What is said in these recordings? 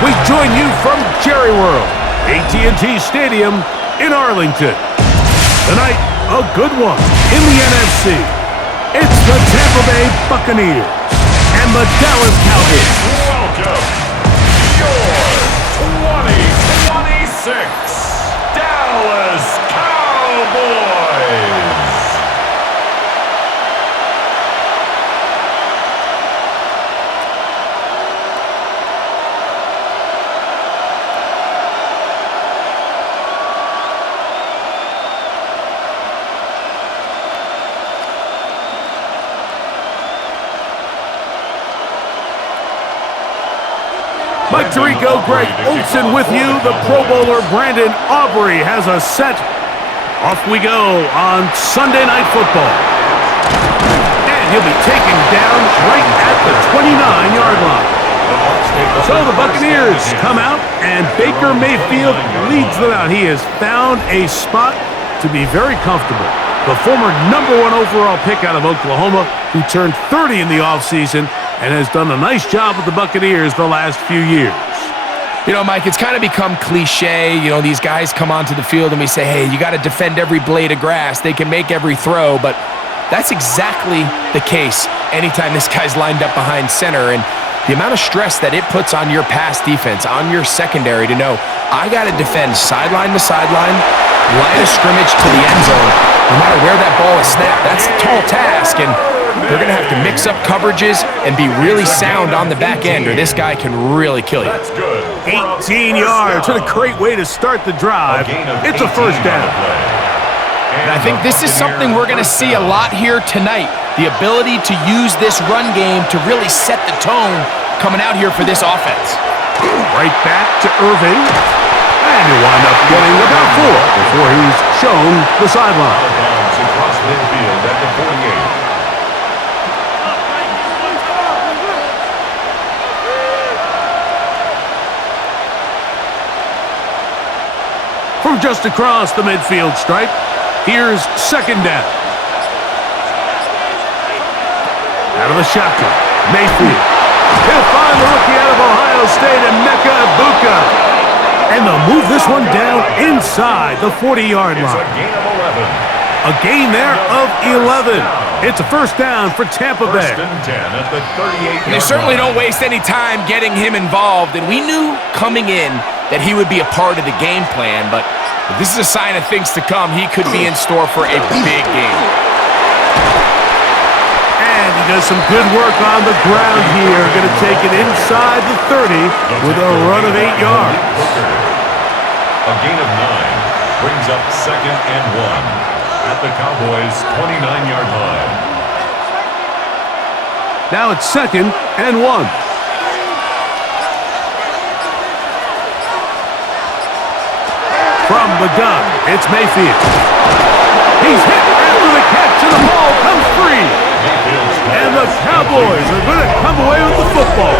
We join you from Jerry World, AT&T Stadium in Arlington. Tonight, a good one in the NFC. It's the Tampa Bay Buccaneers and the Dallas Cowboys. Welcome, your 2026 Dallas Cowboys. Mike Tirico, Greg Olson with you. The Pro Bowler Brandon Aubrey has us set. Off we go on Sunday Night Football. And he'll be taken down right at the 29-yard line. So the Buccaneers come out, and Baker Mayfield leads them out. He has found a spot to be very comfortable. The former #1 overall pick out of Oklahoma, who turned 30 in the offseason, and has done a nice job with the Buccaneers the last few years. You know, Mike, it's kind of become cliche. You know, these guys come onto the field and we say, hey, you got to defend every blade of grass. They can make every throw, but that's exactly the case anytime this guy's lined up behind center. And the amount of stress that it puts on your pass defense, on your secondary to know, I got to defend sideline to sideline, line of scrimmage to the end zone, no matter where that ball is snapped. That's a tall task, and they're going to have to mix up coverages and be really sound on the back end, or this guy can really kill you. 18 yards. What a great way to start the drive. It's a first down. And I think this is something we're going to see a lot here tonight. The ability to use this run game to really set the tone coming out here for this offense. Right back to Irving. And he'll wind up getting about 4 before he's shown the sideline. Across midfield at the 48. From just across the midfield stripe, here's second down. Out of the shotgun, Mayfield. He'll find the rookie out of Ohio State, Emeka Egbuka. And they'll move this one down inside the 40-yard line. It's a gain of 11. A gain there of 11. It's a first down for Tampa Bay. First and 10 at the 38-yard line. They certainly don't waste any time getting him involved, and we knew coming in that he would be a part of the game plan, but if this is a sign of things to come. He could be in store for a big game. And he does some good work on the ground here. Going to take it inside the 30 with a run of 8 yards. A gain of 9 brings up second and 1 at the Cowboys' 29-yard line. Now it's second and 1. From the gun, it's Mayfield. He's hit after the catch, and the ball comes free. And the Cowboys are going to come away with the football.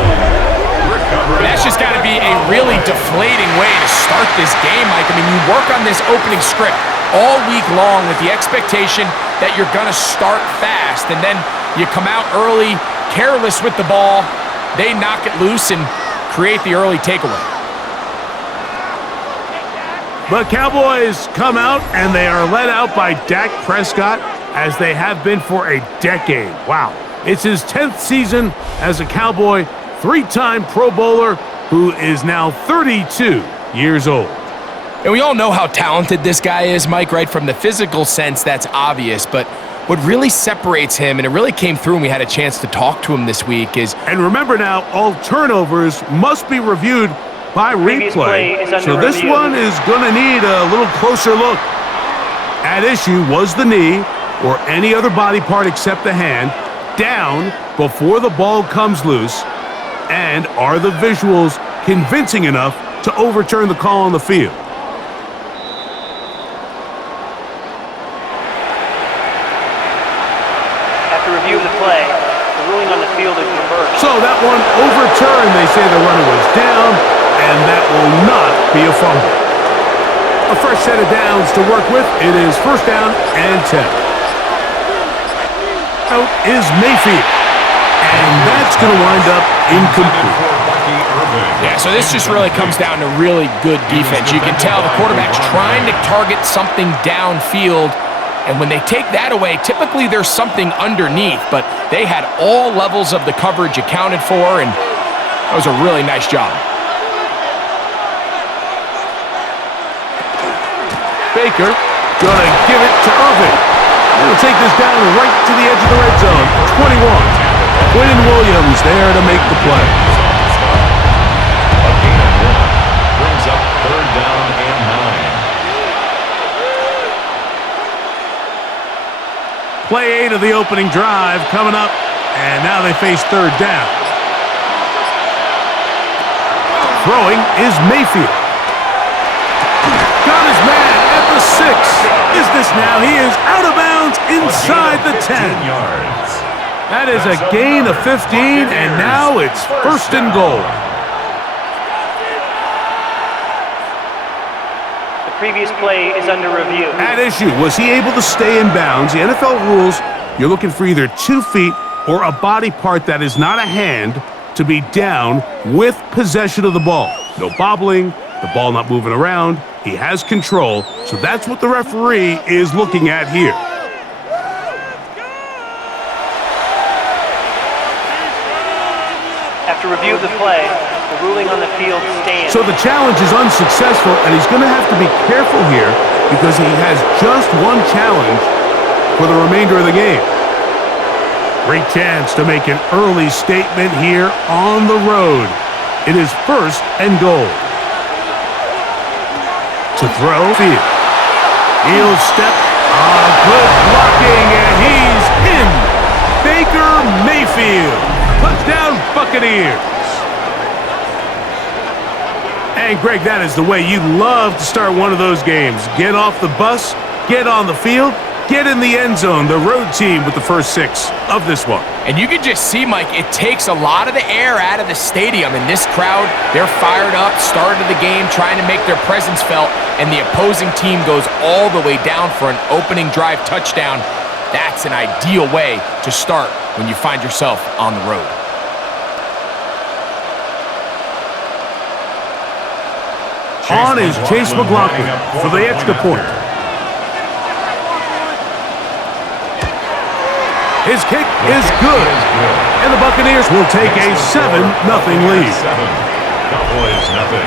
That's just got to be a really deflating way to start this game, Mike. I mean, you work on this opening script all week long with the expectation that you're going to start fast, and then you come out early, careless with the ball. They knock it loose and create the early takeaway. The Cowboys come out, and they are led out by Dak Prescott, as they have been for a decade. Wow. It's his 10th season as a Cowboy, 3-time Pro Bowler, who is now 32 years old. And we all know how talented this guy is, Mike, right? From the physical sense, that's obvious. But what really separates him, and it really came through when we had a chance to talk to him this week, is... And remember now, all turnovers must be reviewed by replay. So this one is going to need a little closer look. At issue was the knee, or any other body part except the hand, down before the ball comes loose. And are the visuals convincing enough to overturn the call on the field? After review of the play, the ruling on the field is reversed. So that one overturned. They say the runner was down, and that will not be a fumble. A fresh set of downs to work with. It is first down and 10. Out is Mayfield. And that's going to wind up incomplete. Yeah, so this just really comes down to really good defense. You can tell the quarterback's trying to target something downfield, and when they take that away, typically there's something underneath, but they had all levels of the coverage accounted for, and that was a really nice job. Baker gonna give it to Irvin. He'll take this down right to the edge of the red zone. 21. Quinn Williams there to make the play. A gain of 1 brings up 3rd down and 9. Play 8 of the opening drive coming up, and now they face 3rd down. Throwing is Mayfield. Got his man at the 6. Is this now? He is out of bounds inside the 10. Yards. That is a gain of 15, and now it's 1st and goal. The previous play is under review. At issue, was he able to stay in bounds? The NFL rules, you're looking for either 2 feet or a body part that is not a hand to be down with possession of the ball. No bobbling, the ball not moving around. He has control, so that's what the referee is looking at here. After review of the play, the ruling on the field stands. So the challenge is unsuccessful, and he's going to have to be careful here because he has just 1 challenge for the remainder of the game. Great chance to make an early statement here on the road. It is 1st and goal. To throw, field. Heel step, good blocking, and he's in. Baker Mayfield. Touchdown, Buccaneers. And, Greg, that is the way you love to start one of those games. Get off the bus, get on the field, get in the end zone. The road team with the first 6 of this one. And you can just see, Mike, it takes a lot of the air out of the stadium. And this crowd, they're fired up, started the game, trying to make their presence felt. And the opposing team goes all the way down for an opening drive touchdown. That's an ideal way to start when you find yourself on the road. On is Chase McLaughlin for the extra point. His kick is good. And the Buccaneers will take a 7-0 lead. 7. Cowboys nothing.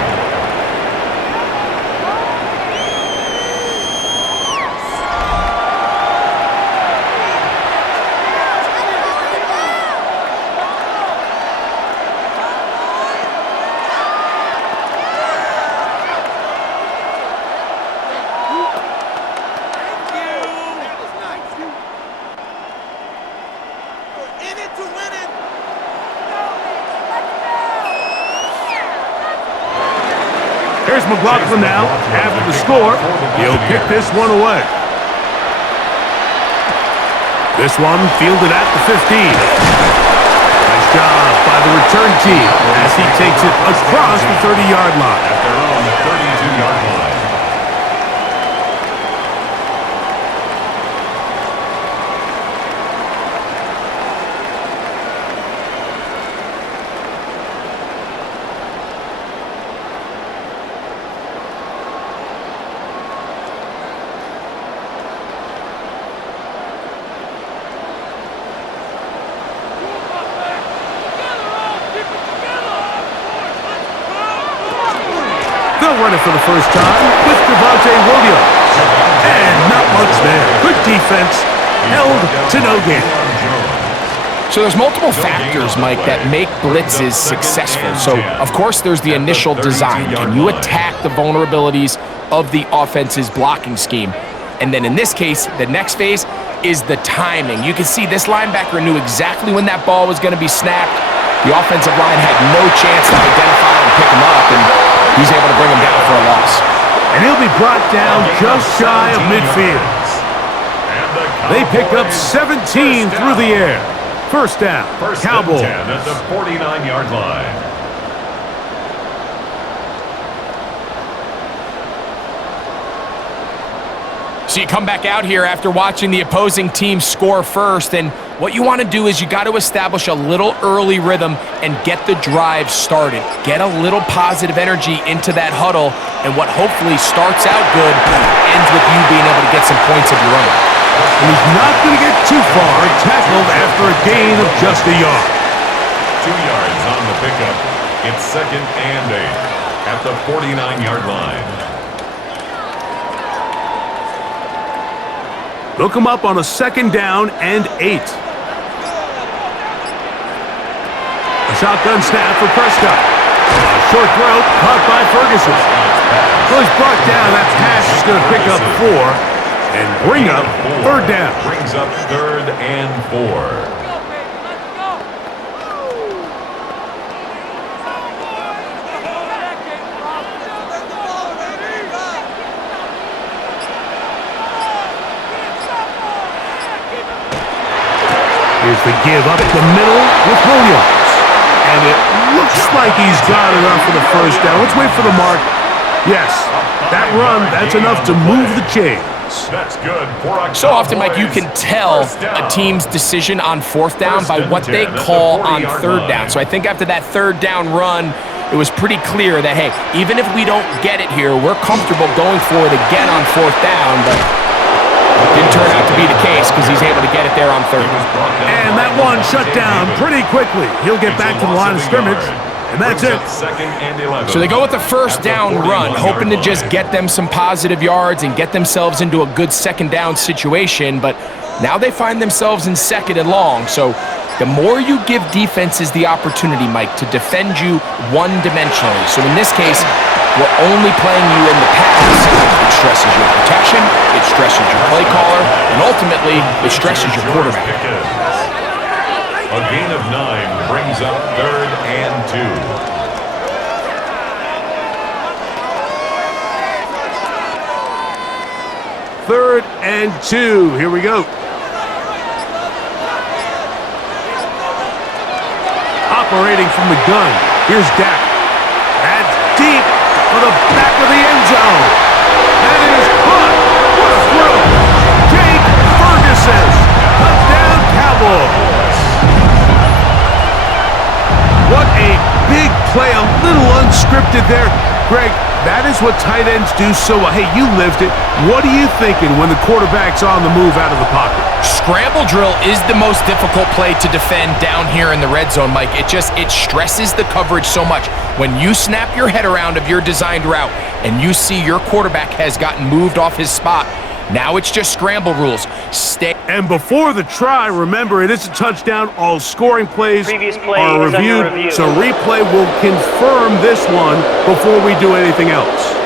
Here's McLaughlin now. After the score, he'll kick this one away. This one fielded at the 15. Nice job by the return team as he takes it across the 30-yard line. At their own 32-yard line. Run it for the first time with Williams. And not much there. Good defense. Held to no gain. So there's multiple factors, Mike, that make blitzes successful. So, of course, there's the initial design. Can you attack the vulnerabilities of the offense's blocking scheme? And then in this case, the next phase is the timing. You can see this linebacker knew exactly when that ball was going to be snapped. The offensive line had no chance to identify and pick him up, and he's able to bring him down for a loss. And he'll be brought down just shy of midfield. They pick up 17 through the air. First down, Cowboys. 10 at the 49-yard line. So you come back out here after watching the opposing team score first, and what you want to do is you got to establish a little early rhythm and get the drive started. Get a little positive energy into that huddle, and what hopefully starts out good ends with you being able to get some points of your own. And he's not going to get too far, tackled after a gain of just a yard. 2 yards on the pickup. It's 2nd and 8 at the 49-yard line. They'll come up on a 2nd down and 8. A shotgun snap for Prescott. A short throw caught by Ferguson. So he's brought down. That pass is going to pick up 4 and bring up 3rd down. Brings up 3rd and 4. Here's the give up the middle with Williams. And it looks like he's got enough for the 1st down. Let's wait for the mark. Yes, that run, that's enough to move the chains. That's good. So often, Mike, you can tell a team's decision on 4th down by what they call on 3rd down. So I think after that 3rd down run, it was pretty clear that, hey, even if we don't get it here, we're comfortable going for it again on 4th down, but it didn't turn out to be the case because he's able to get it there on 3rd. And that one shut down pretty quickly. He'll get back to the line of scrimmage, and that's it. So they go with the 1st down run, hoping to just get them some positive yards and get themselves into a good 2nd down situation, but now they find themselves in 2nd and long. So the more you give defenses the opportunity, Mike, to defend you one-dimensionally. So in this case, we're only playing you in the pass. It stresses your protection, it stresses your play caller, and ultimately, it stresses your quarterback. A gain of 9 brings up 3rd and 2. 3rd and 2. Here we go. Operating from the gun. Here's Dak. That's deep for the back of the end zone. That is caught. What a throw. Jake Ferguson. Touchdown, Cowboys. What a big play. A little unscripted there. Greg, that is what tight ends do so well. Hey, you lived it. What are you thinking when the quarterback's on the move out of the pocket? Scramble drill is the most difficult play to defend down here in the red zone, Mike. It stresses the coverage so much. When you snap your head around of your designed route and you see your quarterback has gotten moved off his spot, now it's just scramble rules. And before the try, remember, it is a touchdown. All scoring plays are reviewed, so replay will confirm this one before we do anything else.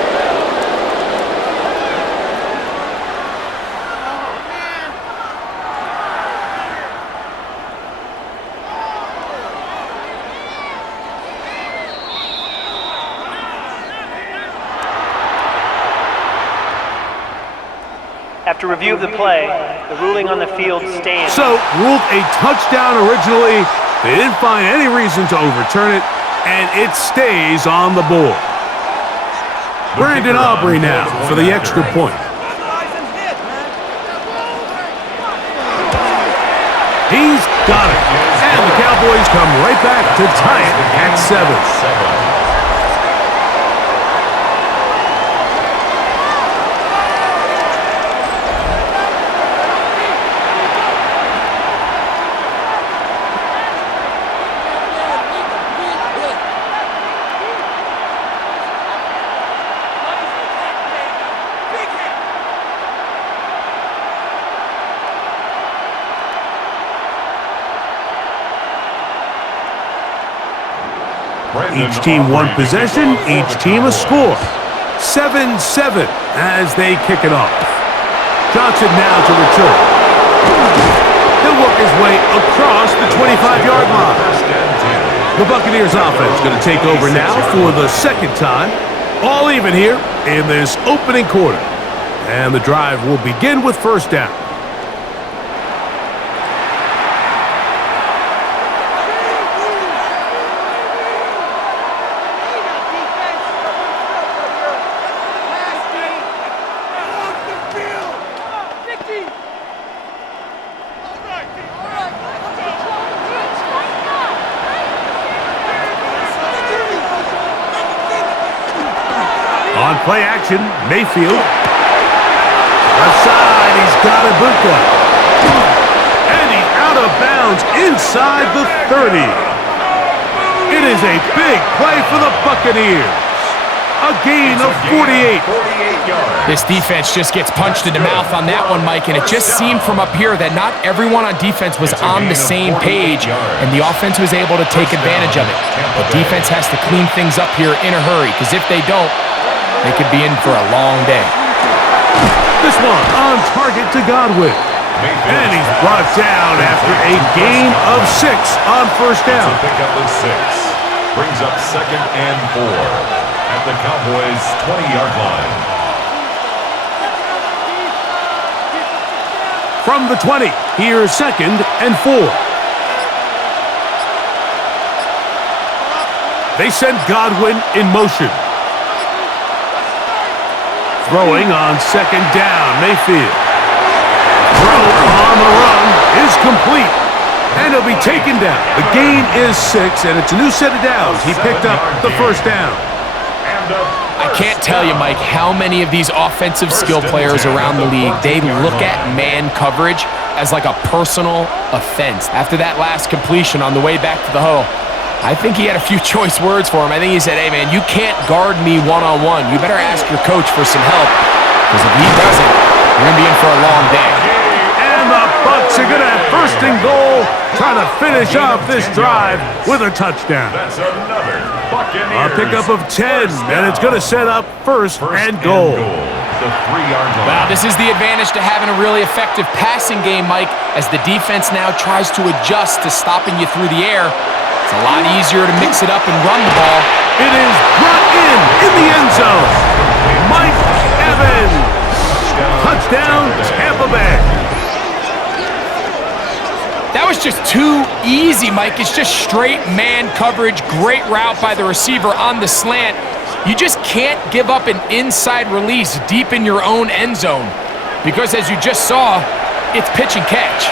After review of the play, the ruling on the field stands. So, ruled a touchdown originally. They didn't find any reason to overturn it, and it stays on the board. Brandon Aubrey now for the extra point. He's got it. And the Cowboys come right back to tie it at 7. Each team one possession, each team a score. 7-7 as they kick it off. Johnson now to return. He'll work his way across the 25-yard line. The Buccaneers offense going to take over now for the 2nd time. All even here in this opening quarter. And the drive will begin with 1st down. Play action, Mayfield. Left side, he's got a BUCS. And he's out of bounds inside the 30. It is a big play for the Buccaneers. A gain of 48. This defense just gets punched in the mouth on that one, Mike, and it just seemed from up here that not everyone on defense was on the same page, and the offense was able to take advantage of it. The defense has to clean things up here in a hurry, because if they don't, they could be in for a long day. This one on target to Godwin. And he's brought down after a gain of 6 on first down. It's a pickup of 6. Brings up 2nd and 4 at the Cowboys' 20-yard line. From the 20, here's 2nd and 4. They send Godwin in motion. Throwing on 2nd down, Mayfield. Throw on the run is complete. And he'll be taken down. The gain is 6, and it's a new set of downs. He picked up the first down. I can't tell you, Mike, how many of these offensive skill players around the league, they look at man coverage as like a personal offense. After that last completion on the way back to the huddle, I think he had a few choice words for him. I think he said, hey, man, you can't guard me one-on-one. You better ask your coach for some help, because if he doesn't, you're going to be in for a long day. And the Bucs are going to have 1st and goal, trying to finish off this drive with a touchdown. That's another Buccaneers. A pickup of 10, and it's going to set up 1st and goal. The 3-yard line. Well, this is the advantage to having a really effective passing game, Mike, as the defense now tries to adjust to stopping you through the air. It's a lot easier to mix it up and run the ball. It is brought in the end zone. Mike Evans. Touchdown, Tampa Bay. That was just too easy, Mike. It's just straight man coverage. Great route by the receiver on the slant. You just can't give up an inside release deep in your own end zone, because as you just saw, it's pitch and catch.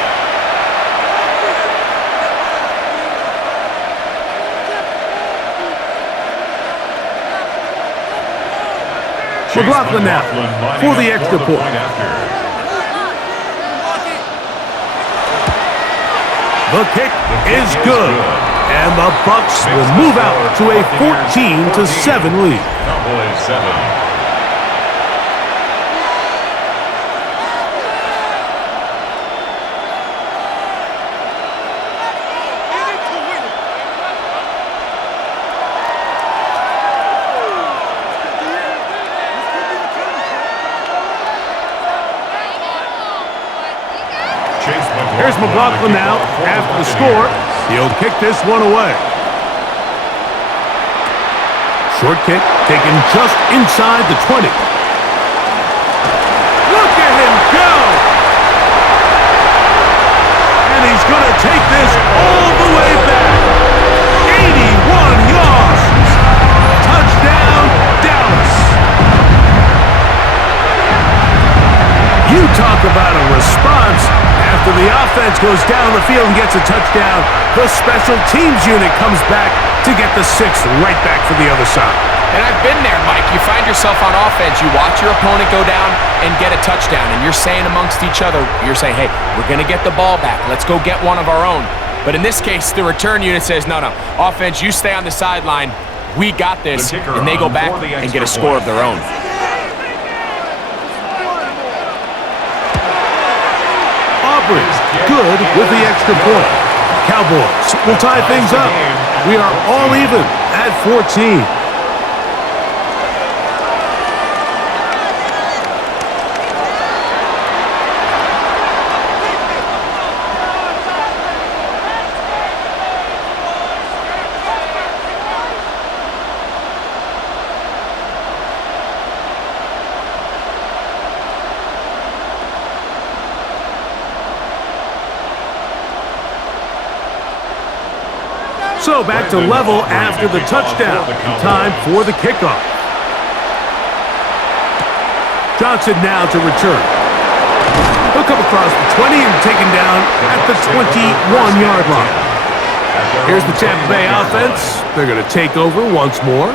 McLaughlin now for the extra point. The kick is good, and the Bucs will move out to a 14-7 lead. Cowboys 7. Here's McLaughlin now after the score. He'll kick this one away. Short kick taken just inside the 20. Look at him go! And he's going to take this all the way back. 81 yards. Touchdown, Dallas. You talk about a response. After the offense goes down the field and gets a touchdown, the special teams unit comes back to get the 6 right back for the other side. And I've been there, Mike. You find yourself on offense, you watch your opponent go down and get a touchdown, and you're saying amongst each other, you're saying, hey, we're going to get the ball back. Let's go get one of our own. But in this case, the return unit says, no, offense, you stay on the sideline. We got this. And they go back and get a score of their own. Good with the extra point. Cowboys will tie things up. We are all even at 14. So back to level after the touchdown. Time for the kickoff. Johnson now to return. He'll come across the 20 and taken down at the 21-yard line. Here's the Tampa Bay offense. They're going to take over once more.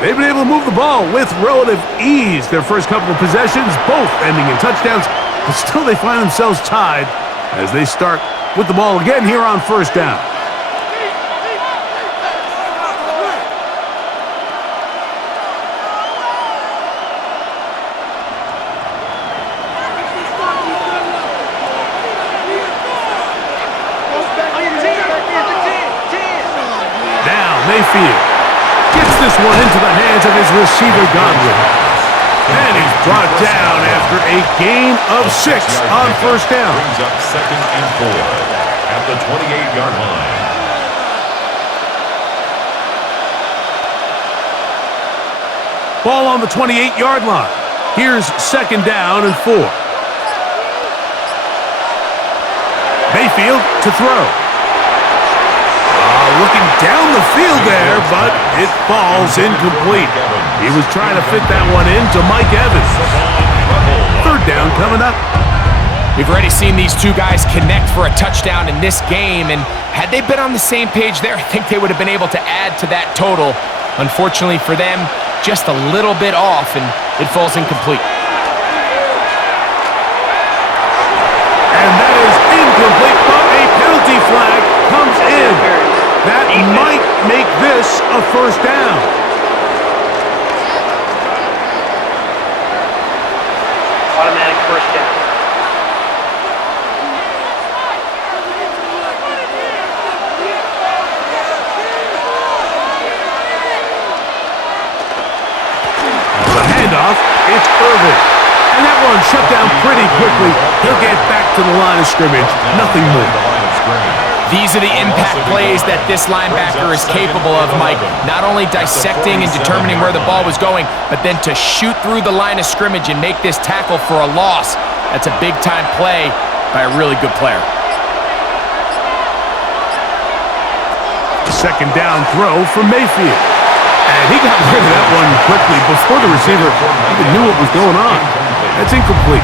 They've been able to move the ball with relative ease. Their first couple of possessions, both ending in touchdowns, but still they find themselves tied as they start with the ball again here on first down. Mayfield gets this one into the hands of his receiver, Godwin. And he's brought down after a gain of 6 on first down. Brings up 2nd and 4 at the 28-yard line. Ball on the 28-yard line. Here's 2nd down and 4. Mayfield to throw. Looking down the field there, but it falls incomplete. He was trying to fit that one into Mike Evans. 3rd down coming up. We've already seen these two guys connect for a touchdown in this game, and had they been on the same page there, I think they would have been able to add to that total. Unfortunately for them, just a little bit off, and it falls incomplete. And that is incomplete, but a penalty flag comes in. That might make this a first down. Automatic first down. The handoff, it's Irvin. And that one shut down pretty quickly. He'll get back to the line of scrimmage. Nothing more. These are the impact plays that this linebacker is capable of, Mike. Not only dissecting and determining where the ball was going, but then to shoot through the line of scrimmage and make this tackle for a loss. That's a big-time play by a really good player. 2nd down throw for Mayfield. And he got rid of that one quickly before the receiver even knew what was going on. That's incomplete.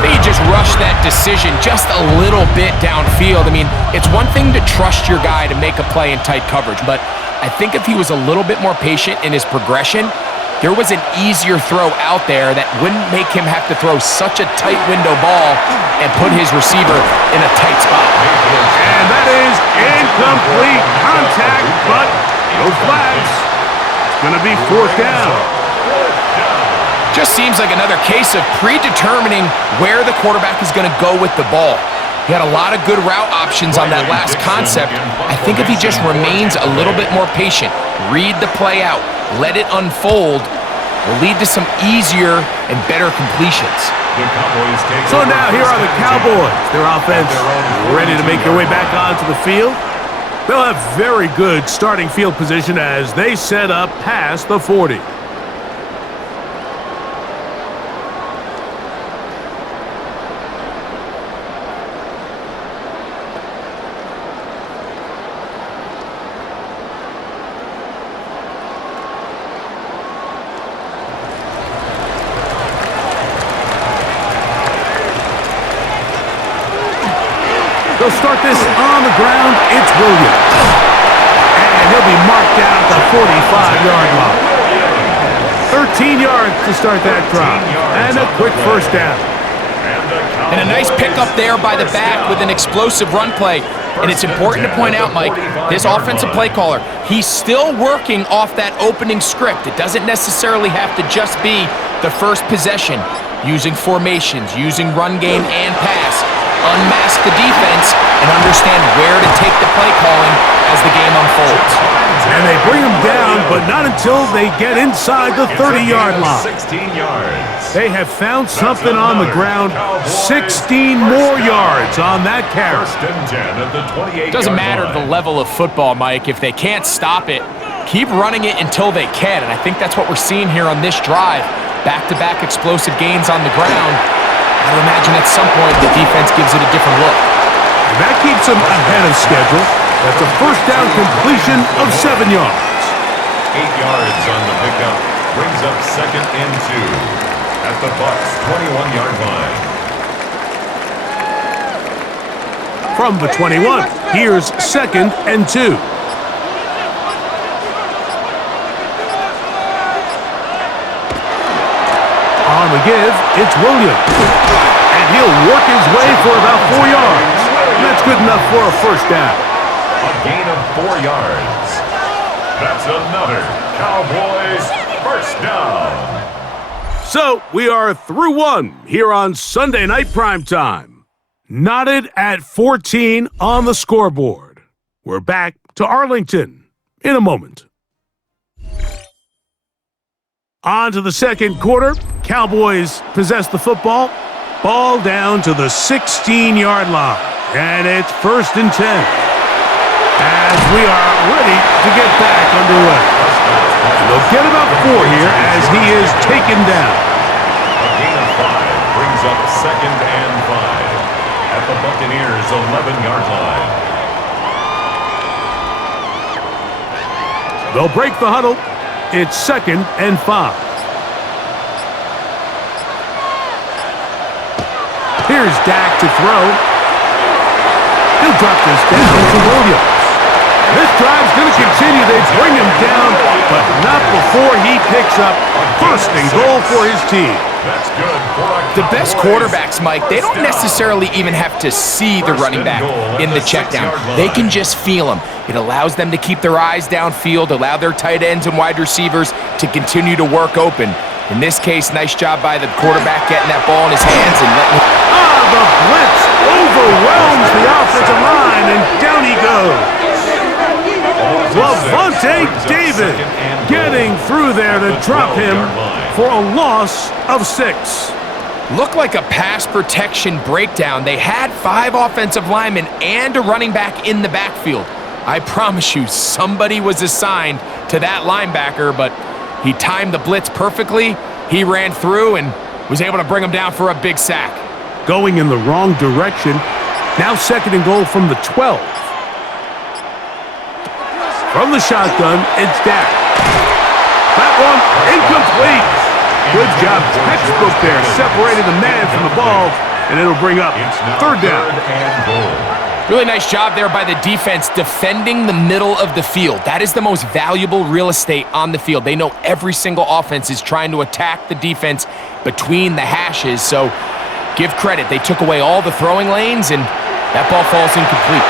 They just rushed that decision just a little bit downfield. I mean, it's one thing to trust your guy to make a play in tight coverage, but I think if he was a little bit more patient in his progression, there was an easier throw out there that wouldn't make him have to throw such a tight window ball and put his receiver in a tight spot. And that is incomplete contact, but no flags. It's going to be 4th down. Just seems like another case of predetermining where the quarterback is going to go with the ball. He had a lot of good route options on that last concept. I think if he just remains a little bit more patient, read the play out, let it unfold, will lead to some easier and better completions. So now here are the Cowboys. Their offense ready to make their way back onto the field. They'll have very good starting field position as they set up past the 40. They'll start this on the ground. It's Williams. And he'll be marked down at the 45-yard line. 13 yards to start that drive. And a quick first down. And a nice pickup there by the back with an explosive run play. And it's important to point out, Mike, this offensive play caller, he's still working off that opening script. It doesn't necessarily have to just be the first possession. Using formations, using run game and pass. Unmask the defense and understand where to take the play calling as the game unfolds. And they bring him down, but not until they get inside the 30-yard line. 16 yards. They have found something on the ground. 16 more yards on that carry. 1st and 10 at the 28-yard line. Doesn't matter the level of football, Mike. If they can't stop it, keep running it until they can. And I think that's what we're seeing here on this drive. Back-to-back explosive gains on the ground. I would imagine at some point the defense gives it a different look. And that keeps them ahead of schedule. That's a first down completion of 7 yards. 8 yards on the pickup. Brings up 2nd and 2 at the Bucs 21-yard line. From the 21, here's 2nd and 2. give, it's Williams. And he'll work his way for about 4 yards. That's good enough for a first down. A gain of 4 yards. That's another Cowboys first down. So we are through one here on Sunday Night Primetime. Knotted at 14 on the scoreboard. We're back to Arlington in a moment. On to the second quarter. Cowboys possess the football. Ball down to the 16-yard line. And it's 1st and 10. As we are ready to get back underway. And they'll get about 4 here as he is taken down. A gain of 5 brings up 2nd and 5 at the Buccaneers' 11-yard line. They'll break the huddle. It's 2nd and 5. Here's Dak to throw. He'll drop this down to Williams. This drive's going to continue. They bring him down, but not before he picks up 1st and goal for his team. That's good for a The best quarterbacks, Mike, they don't necessarily even have to see the running back in the check down. They can just feel him. It allows them to keep their eyes downfield, allow their tight ends and wide receivers to continue to work open. In this case, nice job by the quarterback getting that ball in his hands and letting it... The blitz overwhelms the offensive line, and down he goes. Lavonte David getting through there to drop him for a loss of 6. Looked like a pass protection breakdown. They had 5 offensive linemen and a running back in the backfield. I promise you, somebody was assigned to that linebacker, but he timed the blitz perfectly. He ran through and was able to bring him down for a big sack. Going in the wrong direction. Now 2nd and goal from the 12. From the shotgun, it's Dak. That one incomplete. Good job, textbook there, separating the man from the ball, and it'll bring up 3rd down. Really nice job there by the defense defending the middle of the field. That is the most valuable real estate on the field. They know every single offense is trying to attack the defense between the hashes, so give credit. They took away all the throwing lanes, and that ball falls incomplete.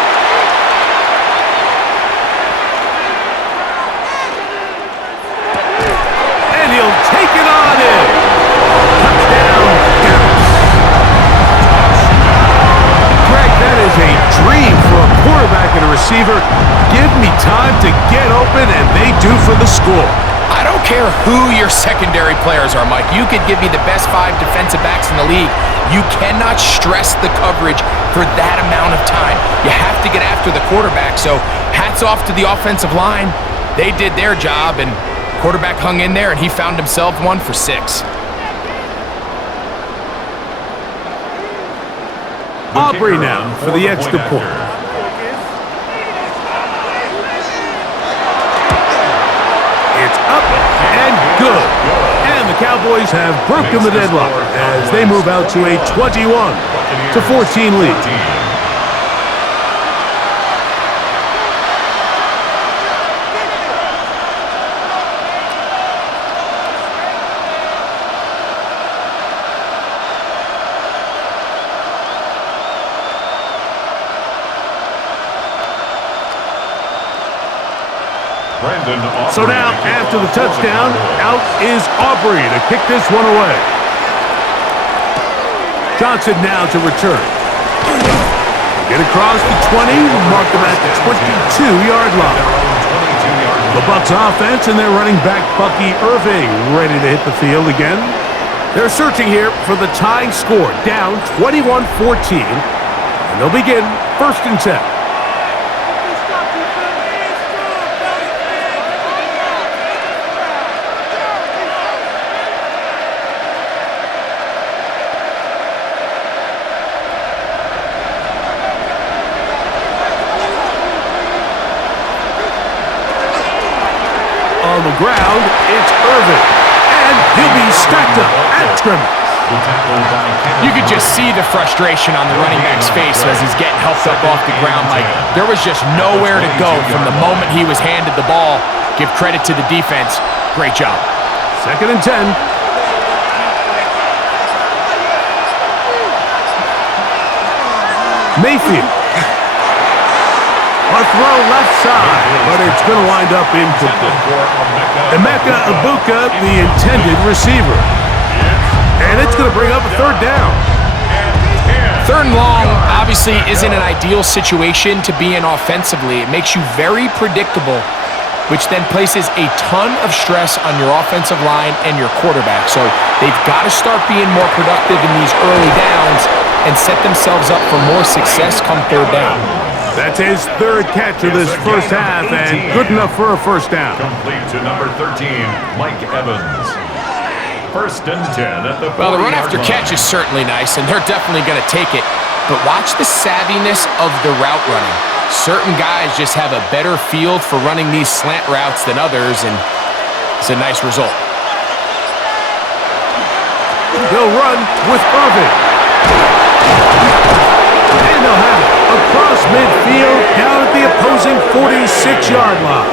And he'll take it on in. Touchdown, Dallas. Greg, that is a dream for a quarterback and a receiver. Give me time to get open, and they do for the score. I don't care who your secondary players are, Mike. You could give me the best 5 defensive backs in the league. You cannot stress the coverage for that amount of time. You have to get after the quarterback, so hats off to the offensive line. They did their job, and quarterback hung in there, and he found himself one for 6. Aubrey now for the extra point. It's up and good. And the Cowboys have broken the deadlock as they move out to a 21-14 lead. So now, after the touchdown, out is Aubrey to kick this one away. Johnson now to return. Get across the 20, mark them at the 22-yard line. The Bucs offense and their running back Bucky Irving ready to hit the field again. They're searching here for the tying score, down 21-14, and they'll begin 1st and 10. On the ground, it's Irving, and he'll be stacked up at scrimmage. You could just see the frustration on the running back's face as he's getting helped up off the ground. Like, there was just nowhere to go from the moment he was handed the ball. Give credit to the defense. Great job. 2nd and 10. Mayfield. A throw left side, but it's going to wind up incomplete. Emeka Ibuka, the intended receiver. And it's going to bring up a third down. Third and long obviously isn't an ideal situation to be in offensively. It makes you very predictable, which then places a ton of stress on your offensive line and your quarterback. So they've got to start being more productive in these early downs and set themselves up for more success come third down. That's his third catch of this first half, and good enough for a first down. Complete to number 13, Mike Evans. First and 10 at the 40-yard line. Well, the run after catch is certainly nice, and they're definitely going to take it. But watch the savviness of the route running. Certain guys just have a better field for running these slant routes than others, and it's a nice result. They'll run with Irvin. And they'll have it across midfield down at the opposing 46-yard line.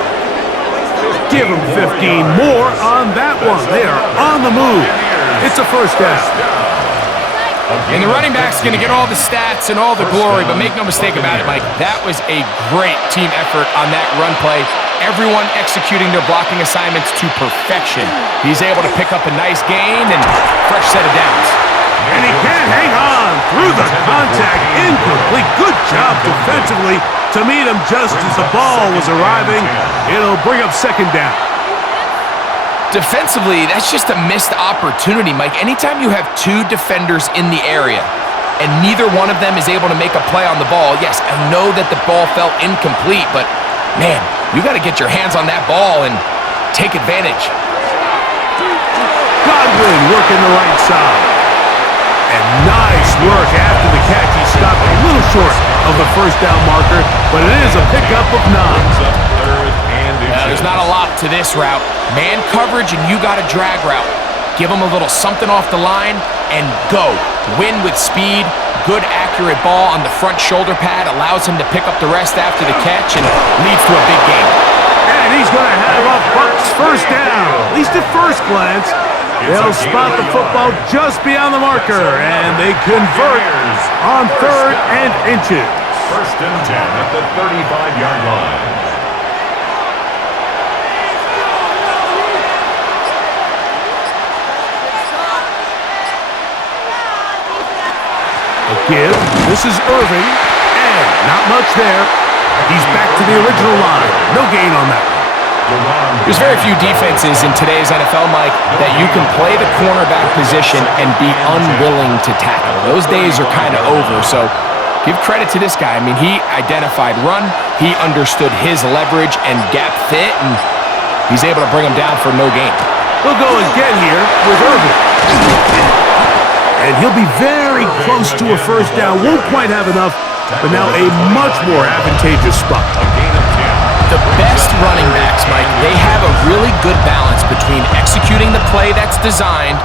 Give them 15 more on that one. They are on the move. It's a first down. And the running back's going to get all the stats and all the glory, but make no mistake about it, Mike, that was a great team effort on that run play. Everyone executing their blocking assignments to perfection. He's able to pick up a nice gain and fresh set of downs. And he can't hang on through the contact. Incomplete. Good job defensively to meet him just as the ball was arriving. It'll bring up second down. Defensively, that's just a missed opportunity, Mike. Anytime you have two defenders in the area and neither one of them is able to make a play on the ball, yes, I know that the ball felt incomplete, but, man, you got to get your hands on that ball and take advantage. Godwin working the right side. And nice work after the catch. He stopped a little short of the first down marker, but it is a pickup of 9. There's not a lot to this route. Man coverage, and you got a drag route. Give him a little something off the line and go. Win with speed. Good, accurate ball on the front shoulder pad. Allows him to pick up the rest after the catch and leads to a big gain. And he's going to have a Bucks first down, at least at first glance. They'll spot the football just beyond the marker, and they convert on third and inches. First and 10 at the 35-yard line. A give. This is Irving, and not much there. He's back to the original line. No gain on that one. There's very few defenses in today's NFL, Mike, that you can play the cornerback position and be unwilling to tackle. Those days are kind of over, so give credit to this guy. I mean, he identified run, he understood his leverage and gap fit, and he's able to bring him down for no gain. We'll go again here with Irving. And he'll be very close to a first down. Won't quite have enough, but now a much more advantageous spot. The best running backs, Mike, they have a really good balance between executing the play that's designed,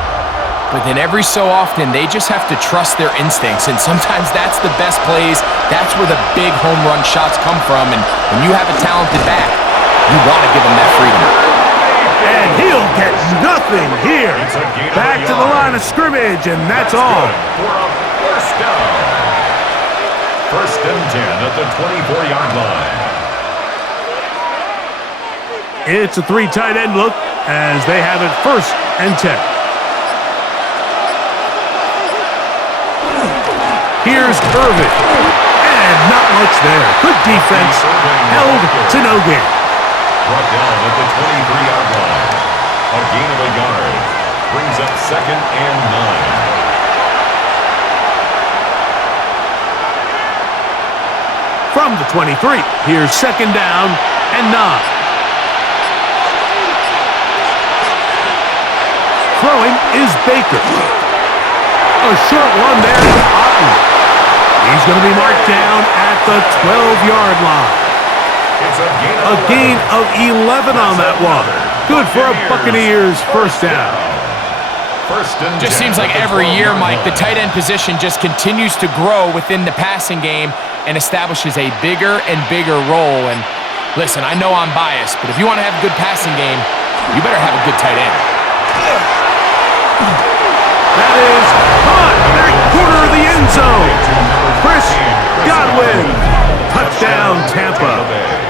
but then every so often they just have to trust their instincts, and sometimes that's the best plays. That's where the big home run shots come from, and when you have a talented back, you want to give them that freedom. And he'll get nothing here. Back to the line of scrimmage, and that's all. For a first down. First and 10 at the 24-yard line. It's a three tight end look as they have it first and 10. Here's Irving. And not much there. Good defense. Held to no gain. Brought down at the 23-yard line. A gain of a yard. Brings up second and 9. From the 23, here's second down and 9. Throwing is Baker. A short one there to Otten. He's going to be marked down at the 12-yard line. It's a gain of 11 on that one. Good for a Buccaneers first down. Just seems like every year, Mike, the tight end position just continues to grow within the passing game and establishes a bigger and bigger role. And listen, I know I'm biased, but if you want to have a good passing game, you better have a good tight end. That is caught. Back corner of the end zone. Chris, Godwin. Touchdown, Tampa.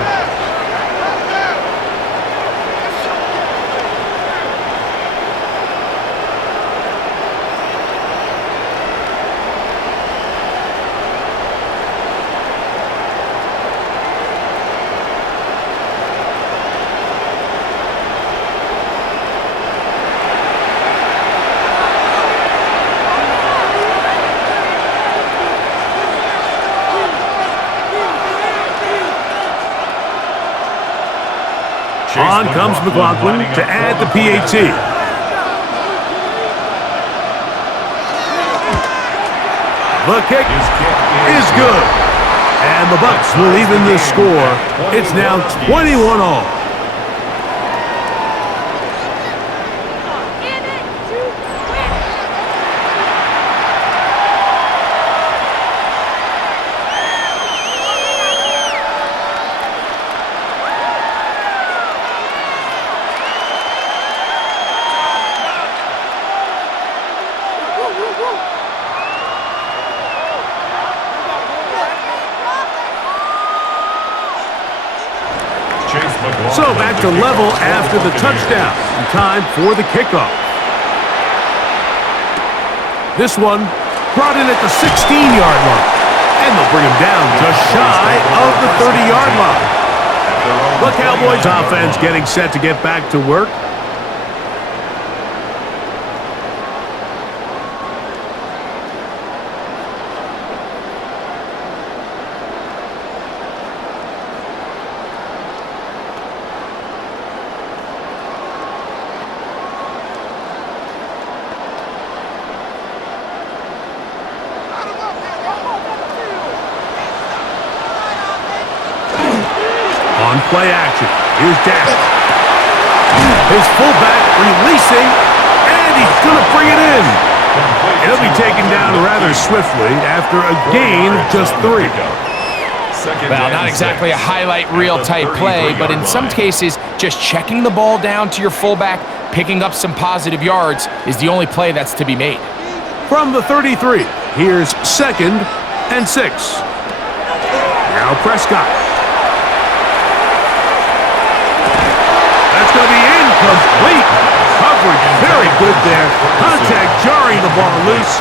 On comes McLaughlin to add the PAT. The kick is good. And the Bucs will even the score. It's now 21 all. So back to level after the touchdown. Time for the kickoff. This one brought in at the 16-yard line. And they'll bring him down just shy of the 30-yard line. The Cowboys offense getting set to get back to work. On play action, here's Dak. His fullback releasing, and he's going to bring it in. He'll be taken down rather swiftly after a gain of just 3. Well, not exactly a highlight reel type play, but in some cases, just checking the ball down to your fullback, picking up some positive yards is the only play that's to be made. From the 33, here's 2nd and 6. Now Prescott. That's going to be incomplete. Coverage very good there. Contact jarring the ball loose.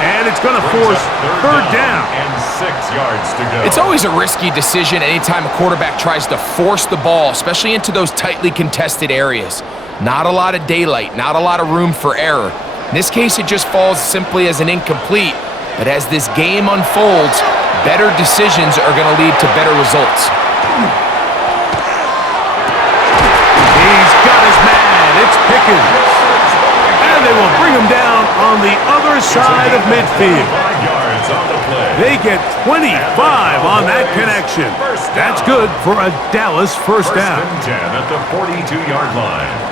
And it's going to force 3rd down. And 6 yards to go. It's always a risky decision anytime a quarterback tries to force the ball, especially into those tightly contested areas. Not a lot of daylight, not a lot of room for error. In this case, it just falls simply as an incomplete. But as this game unfolds, better decisions are going to lead to better results. It's Pickens. And they will bring him down on the other side of midfield. They get 25 on that connection. That's good for a Dallas first down. 10 at the 42-yard line.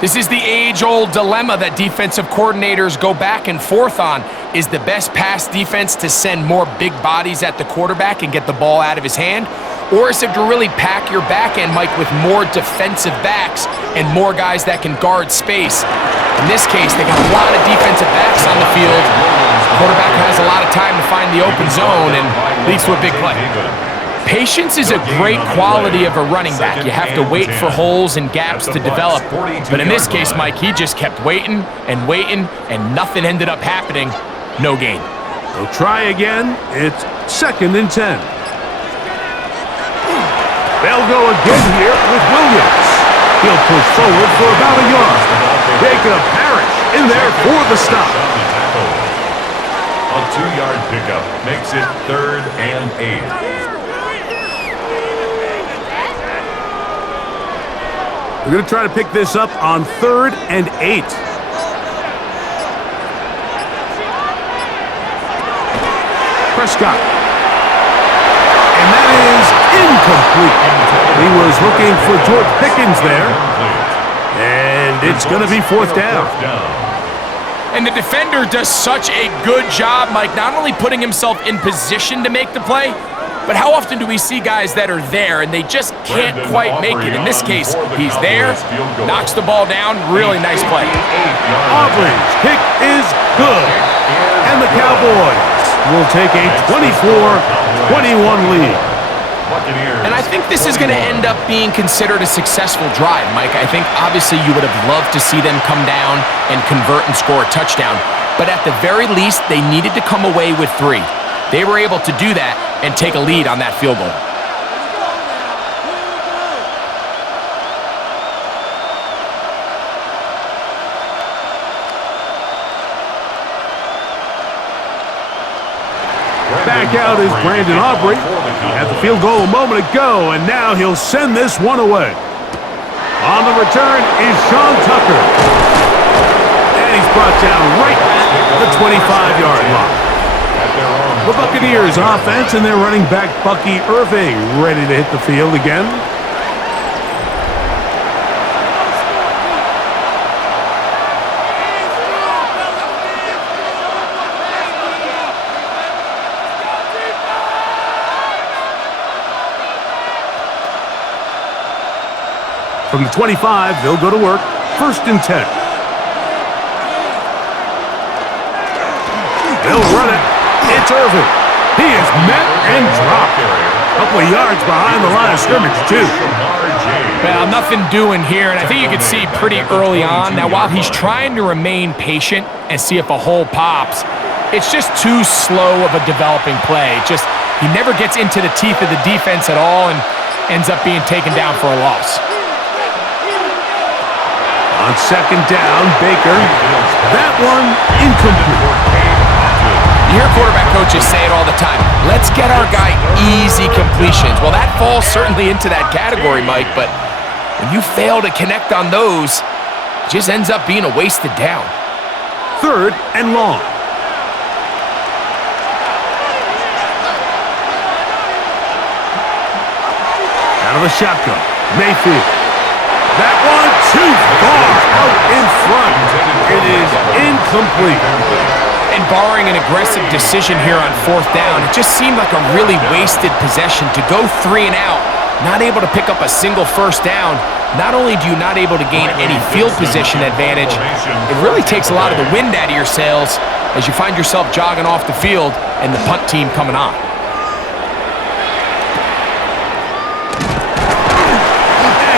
This is the age-old dilemma that defensive coordinators go back and forth on. Is the best pass defense to send more big bodies at the quarterback and get the ball out of his hand? Or is it to really pack your back end, Mike, with more defensive backs and more guys that can guard space? In this case, they got a lot of defensive backs on the field. The quarterback has a lot of time to find the open zone and leads to a big play. Patience is a great quality of a running back. You have to wait for holes and gaps to develop. But in this case, Mike, he just kept waiting, and nothing ended up happening. No gain. They'll try again. It's 2nd and 10. They'll go again here with Williams. He'll push forward for about a yard. Jacob Parrish in there for the stop. A 2-yard pickup makes it 3rd and 8. We're going to try to pick this up on 3rd and 8. Prescott. And that is incomplete. He was looking for George Pickens there. And it's going to be 4th down. And the defender does such a good job, Mike, not only putting himself in position to make the play, but how often do we see guys that are there and they just can't quite make it? In this case, he's there, knocks the ball down, really nice play. Auburn's kick is good. And the Cowboys will take a 24-21 lead. And I think this is going to end up being considered a successful drive, Mike. I think obviously you would have loved to see them come down and convert and score a touchdown. But at the very least, they needed to come away with 3. They were able to do that and take a lead on that field goal. Back out is Brandon Aubrey. He had the field goal a moment ago, and now he'll send this one away. On the return is Sean Tucker. And he's brought down right at the 25-yard line. The Buccaneers offense and their running back Bucky Irving ready to hit the field again. From the 25, they'll go to work. 1st and 10. They'll run it. It's Irving. He is met and dropped. A couple of yards behind the line of scrimmage, too. Well, nothing doing here, and I think you can see pretty early on. Now, while he's trying to remain patient and see if a hole pops, it's just too slow of a developing play. He never gets into the teeth of the defense at all and ends up being taken down for a loss. On 2nd down, Baker. That one incomplete. You hear quarterback coaches say it all the time. Let's get our guy easy completions. Well, that falls certainly into that category, Mike, but when you fail to connect on those, it just ends up being a wasted down. 3rd and long. Out of the shotgun, Mayfield. That one too far out in front. It is incomplete. And barring an aggressive decision here on 4th down, it just seemed like a really wasted possession to go 3 and out, not able to pick up a single 1st down. Not only do you not able to gain any field position advantage, it really takes a lot of the wind out of your sails as you find yourself jogging off the field and the punt team coming on.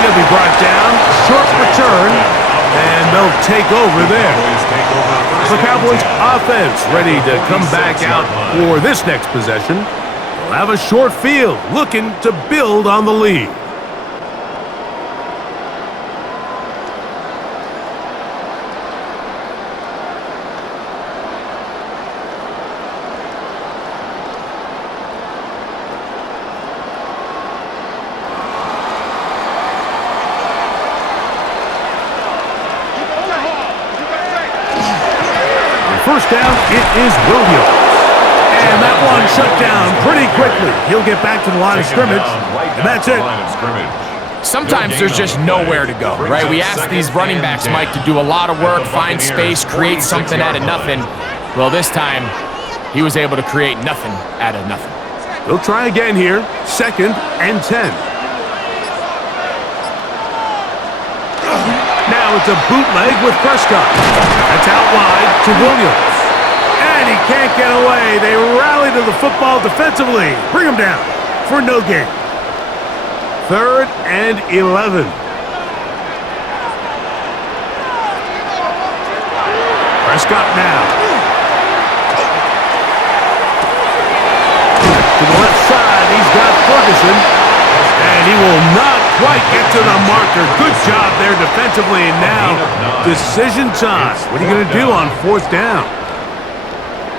He'll be brought down, short return, and they'll take over there. The Cowboys offense ready to come back out for this next possession. They'll have a short field, looking to build on the lead. First down, it is Williams. And that one shut down pretty quickly. He'll get back to the line of scrimmage, and that's it. Sometimes there's just nowhere to go, right? We ask these running backs, Mike, to do a lot of work, find space, create something out of nothing. Well, this time, he was able to create nothing out of nothing. They'll try again here, 2nd and 10. Now it's a bootleg with Prescott. That's out wide to Williams. And he can't get away. They rally to the football defensively. Bring him down for no gain. 3rd and 11. Prescott now. To the left side, he's got Ferguson. And he will not quite get to the marker. Good job there defensively. And now, decision time. What are you going to do on 4th down?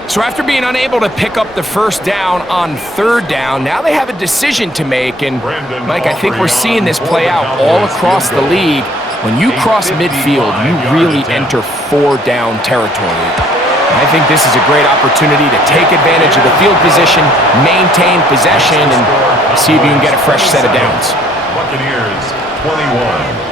So after being unable to pick up the 1st down on 3rd down, now they have a decision to make. And, Mike, I think we're seeing this play out all across the league. When you cross midfield, you really enter 4-down territory. I think this is a great opportunity to take advantage of the field position, maintain possession, and see if you can get a fresh set of downs. Buccaneers 21.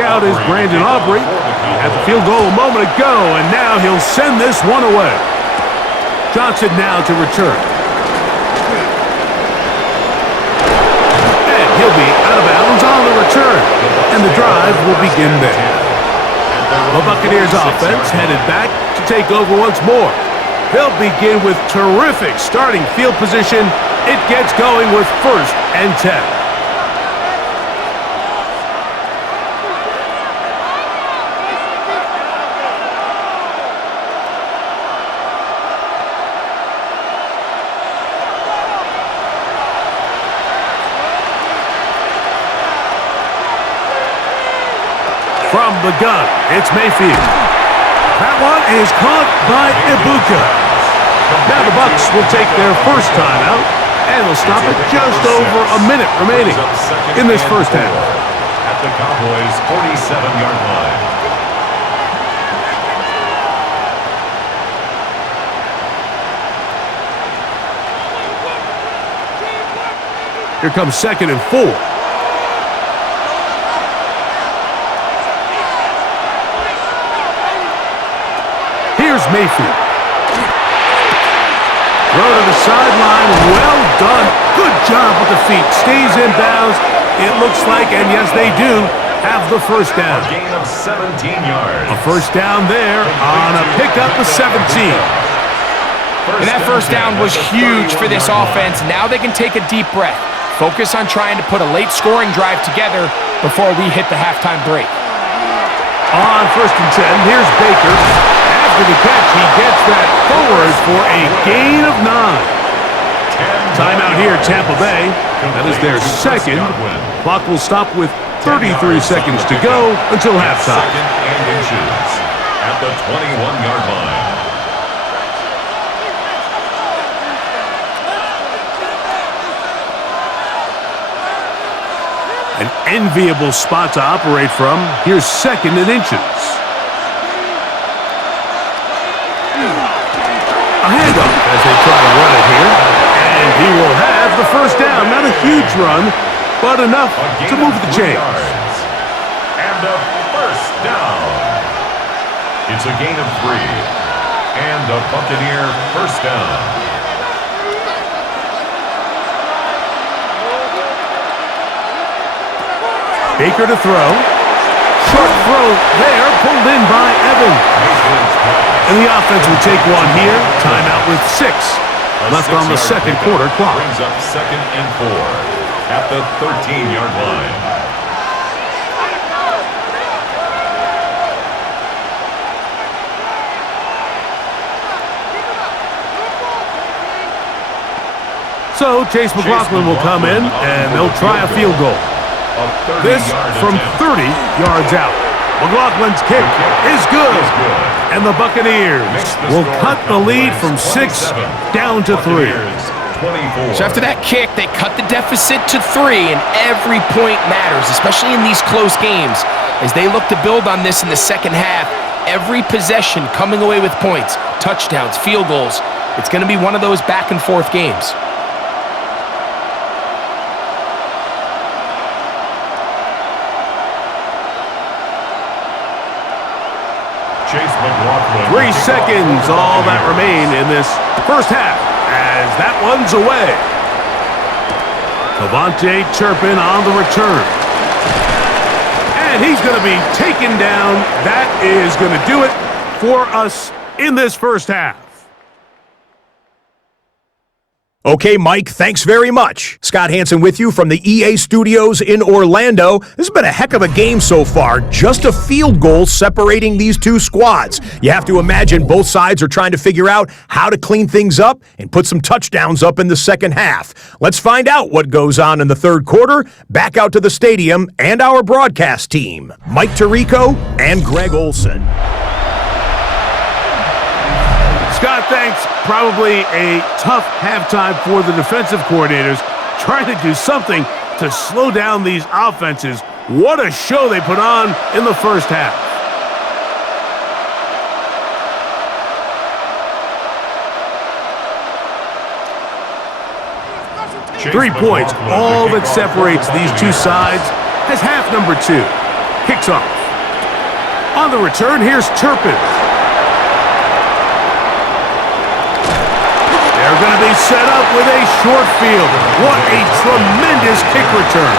out is Brandon Aubrey. He had the field goal a moment ago, and now he'll send this one away. Johnson now to return. And he'll be out of bounds on the return. And the drive will begin there. The Buccaneers offense headed back to take over once more. They'll begin with terrific starting field position. It gets going with 1st and 10. From the gun, it's Mayfield. That one is caught by BUCS. Now the Bucs will take their first timeout, and they'll stop it just over a minute remaining in this first half. At the Cowboys' 47-yard line. Here comes 2nd and 4. Here's Mayfield. Throw to the sideline. Well done. Good job with the feet. Stays in bounds. It looks like, and yes, they do, have the first down. A gain of 17 yards. A first down there on a pickup of 17. And that first down was huge for this offense. Now they can take a deep breath. Focus on trying to put a late scoring drive together before we hit the halftime break. On 1st and 10, here's Baker. After the catch, he gets that forward for a gain of 9. Timeout here, Tampa Bay. That is their second. Clock will stop with 33 seconds to go until halftime. 2nd and inches at the 21-yard line. An enviable spot to operate from. Here's 2nd and inches. A handoff as they try to run it here. And he will have the first down. Not a huge run, but enough to move the chains. And a first down. It's a gain of 3. And a Buccaneer first down. Baker to throw. Short throw there, pulled in by Evans. And the offense will take one here. Timeout with 6 left on the second quarter clock. Brings up 2nd and 4 at the 13-yard line. So Chase McLaughlin will come in, and they'll try a field goal. This from 30 yards out. McLaughlin's kick is good. And the Buccaneers will cut the lead from 6 down to 3. So after that kick, they cut the deficit to 3, and every point matters, especially in these close games. As they look to build on this in the second half, every possession coming away with points, touchdowns, field goals. It's going to be one of those back-and-forth games. Chase McLaughlin. 3 seconds, all that remain in this first half, as that one's away. Cavante Turpin on the return. And he's going to be taken down. That is going to do it for us in this first half. Okay, Mike, thanks very much. Scott Hansen with you from the EA Studios in Orlando. This has been a heck of a game so far. Just a field goal separating these two squads. You have to imagine both sides are trying to figure out how to clean things up and put some touchdowns up in the second half. Let's find out what goes on in the third quarter. Back out to the stadium and our broadcast team, Mike Tirico and Greg Olson. Scott, thanks. Probably a tough halftime for the defensive coordinators, trying to do something to slow down these offenses. What a show they put on in the first half. Chase 3 points, all that separates these two sides, as half number 2. Kicks off. On the return, here's Turpin. They're going to be set up with a short field. What a tremendous kick return.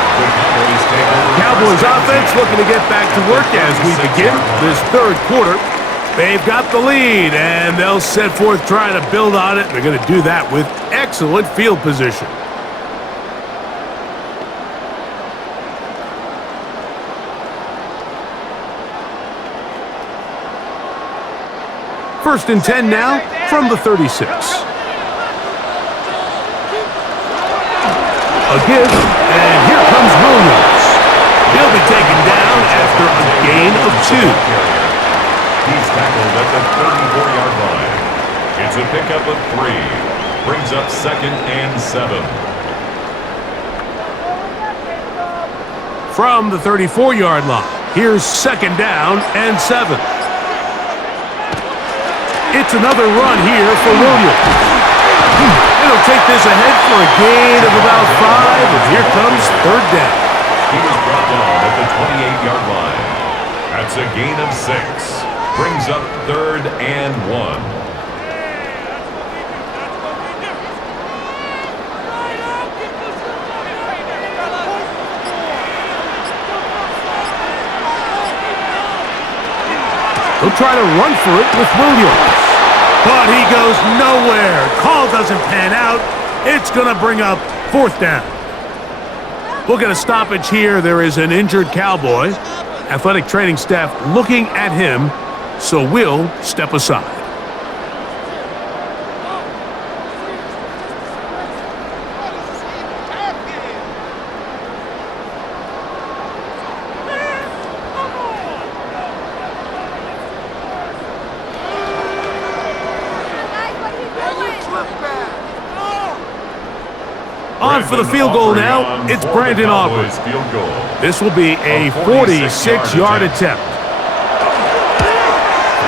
Cowboys offense looking to get back to work as we begin this third quarter. They've got the lead, and they'll set forth trying to build on it. They're going to do that with excellent field position. First and 10 now from the 36. A give, and here comes Williams. He'll be taken down after a gain of 2. He's tackled at the 34-yard line. It's a pickup of 3. Brings up 2nd and 7. From the 34-yard line, here's 2nd down and 7. It's another run here for Williams. It'll take this ahead for a gain of about 5, and here comes 3rd down. He was brought down at the 28-yard line. That's a gain of 6. Brings up 3rd and 1. He'll try to run for it with Williams. But he goes nowhere. Call doesn't pan out. It's going to bring up 4th down. We'll get a stoppage here. There is an injured Cowboy. Athletic training staff looking at him, so we'll step aside. On for the field goal now, it's Brandon Aubrey. This will be a 46-yard attempt.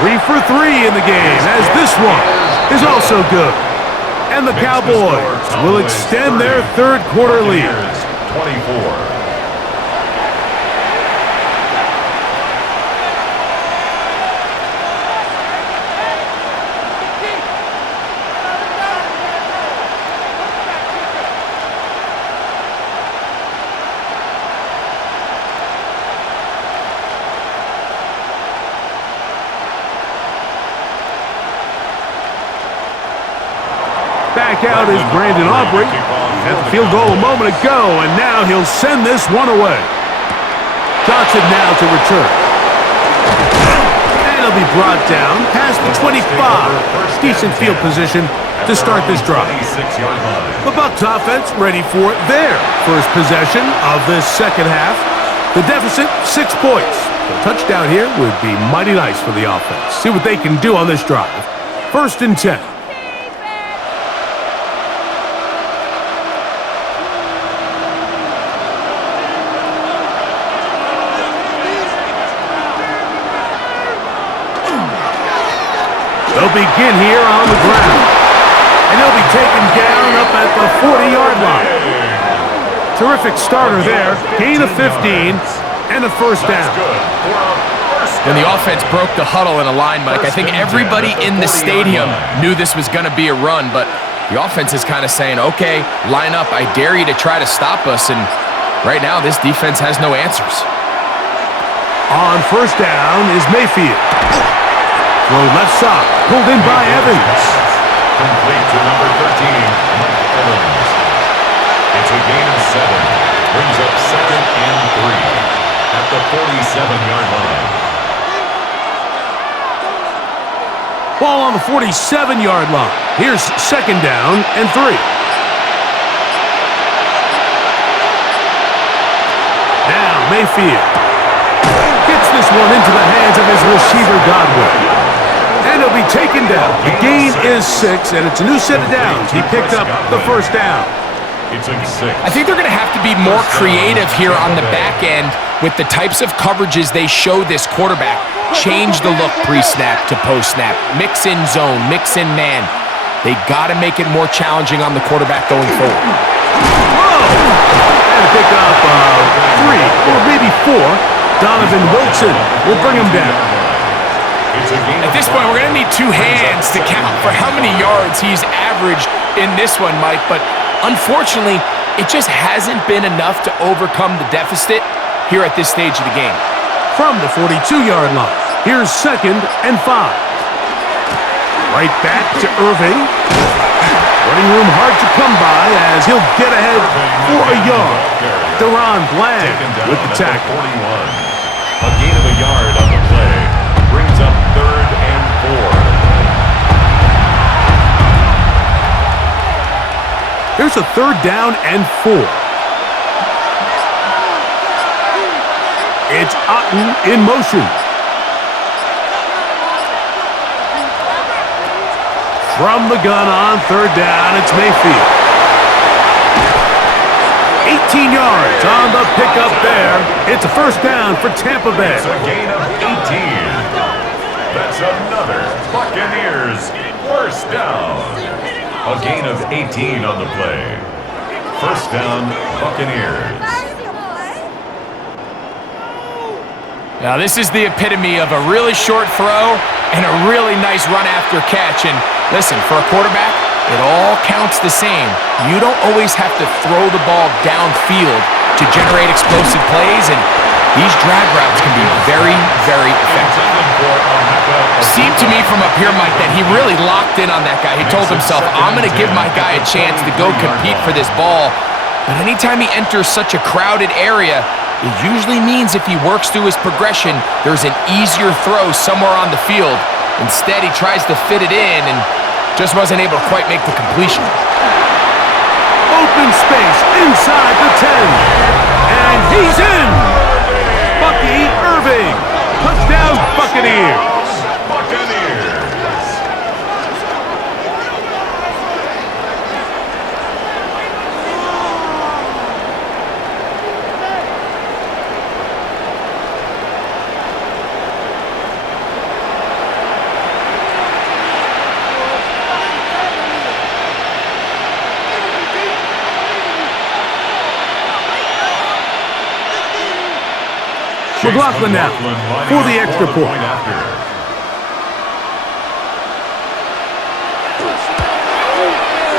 3 for 3 in the game, as this one is also good. And the Cowboys will extend their third quarter lead. 24. Back out is Brandon Aubrey. Had the field goal a moment ago, and now he'll send this one away. Johnson now to return. And he'll be brought down past the 25. Decent field position to start this drive. The Bucs offense ready for their first possession of this second half. The deficit, 6 points. A touchdown here would be mighty nice for the offense. See what they can do on this drive. 1st and 10. They'll begin here on the ground. And they'll be taken down up at the 40-yard line. Terrific starter there. Gain of 15 and a 1st down. When the offense broke the huddle in a line, Mike, I think everybody in the stadium knew this was going to be a run, but the offense is kind of saying, okay, line up. I dare you to try to stop us. And right now, this defense has no answers. On 1st down is Mayfield. Throw left side, pulled in by Evans. Complete to number 13, Mike Evans. It's a gain of 7. Brings up 2nd and 3 at the 47-yard line. Ball on the 47-yard line. Here's 2nd down and 3. Now Mayfield gets this one into the hands of his receiver Godwin. And he'll be taken down. The gain is 6, and it's a new set of downs. He picked up the 1st down. I think they're going to have to be more creative here on the back end with the types of coverages they show this quarterback. Change the look pre-snap to post-snap. Mix in zone, mix in man. They got to make it more challenging on the quarterback going forward. Whoa! And pick up 3 or maybe 4. Donovan Wilson will bring him down. At this point, we're going to need two hands to count for how many yards he's averaged in this one, Mike. But unfortunately, it just hasn't been enough to overcome the deficit here at this stage of the game. From the 42-yard line, here's 2nd and 5. Right back to Irving. Running room hard to come by as he'll get ahead for a yard. Deron Bland with the tackle. A gain of a yard on the play. Brings up 3rd and 4. Here's a 3rd down and 4. It's Otten in motion. From the gun on 3rd down, it's Mayfield. 18 yards on the pickup there. It's a 1st down for Tampa Bay. It's a gain of 18. That's another Buccaneers 1st down. A gain of 18 on the play. 1st down, Buccaneers. Now, this is the epitome of a really short throw and a really nice run after catch. And listen, for a quarterback, it all counts the same. You don't always have to throw the ball downfield to generate explosive plays, and these drag routes can be very, very effective. Seemed to me from up here, Mike, that he really locked in on that guy. He told himself, I'm going to give my guy a chance to go compete for this ball. But anytime he enters such a crowded area, it usually means if he works through his progression, there's an easier throw somewhere on the field. Instead, he tries to fit it in and just wasn't able to quite make the completion. Open space inside the 10. And he's in! Bucky Irving. Touchdown, Buccaneers. McLaughlin now for the extra point.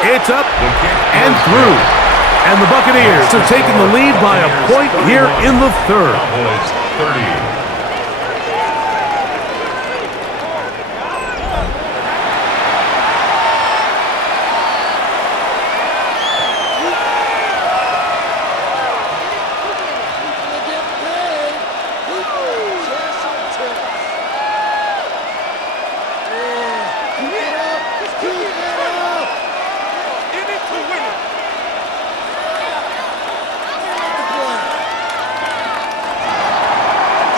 It's up and through. And the Buccaneers are taking the lead by a point here in the 3rd. Cowboys 30.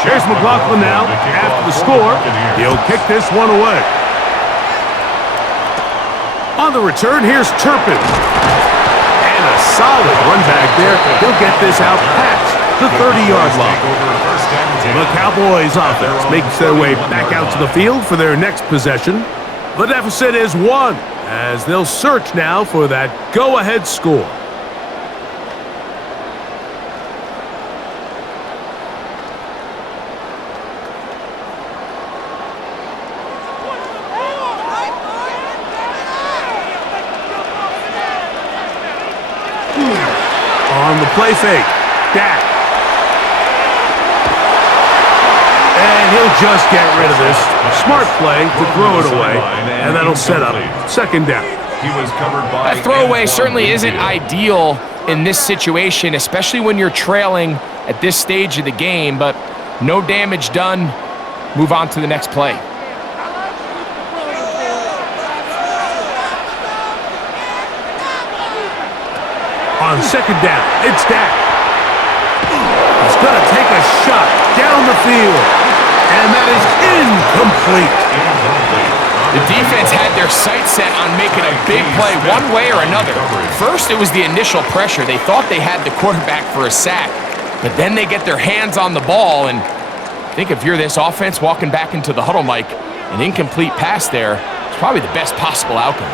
Here's McLaughlin now. After the score, he'll kick this one away. On the return, here's Turpin. And a solid run back there. He'll get this out past the 30-yard line. The Cowboys offense makes their way back out to the field for their next possession. The deficit is 1, as they'll search now for that go-ahead score. On the play fake, Dak. And he'll just get rid of this. Smart play to throw it away, and that'll set up 2nd down. He was covered by That throwaway certainly isn't ideal in this situation, especially when you're trailing at this stage of the game, but no damage done. Move on to the next play. On 2nd down, it's Dak. He's going to take a shot down the field, and that is incomplete. The defense had their sights set on making a big play one way or another. First, it was the initial pressure. They thought they had the quarterback for a sack, but then they get their hands on the ball, and I think if you're this offense walking back into the huddle, Mike, an incomplete pass there is probably the best possible outcome.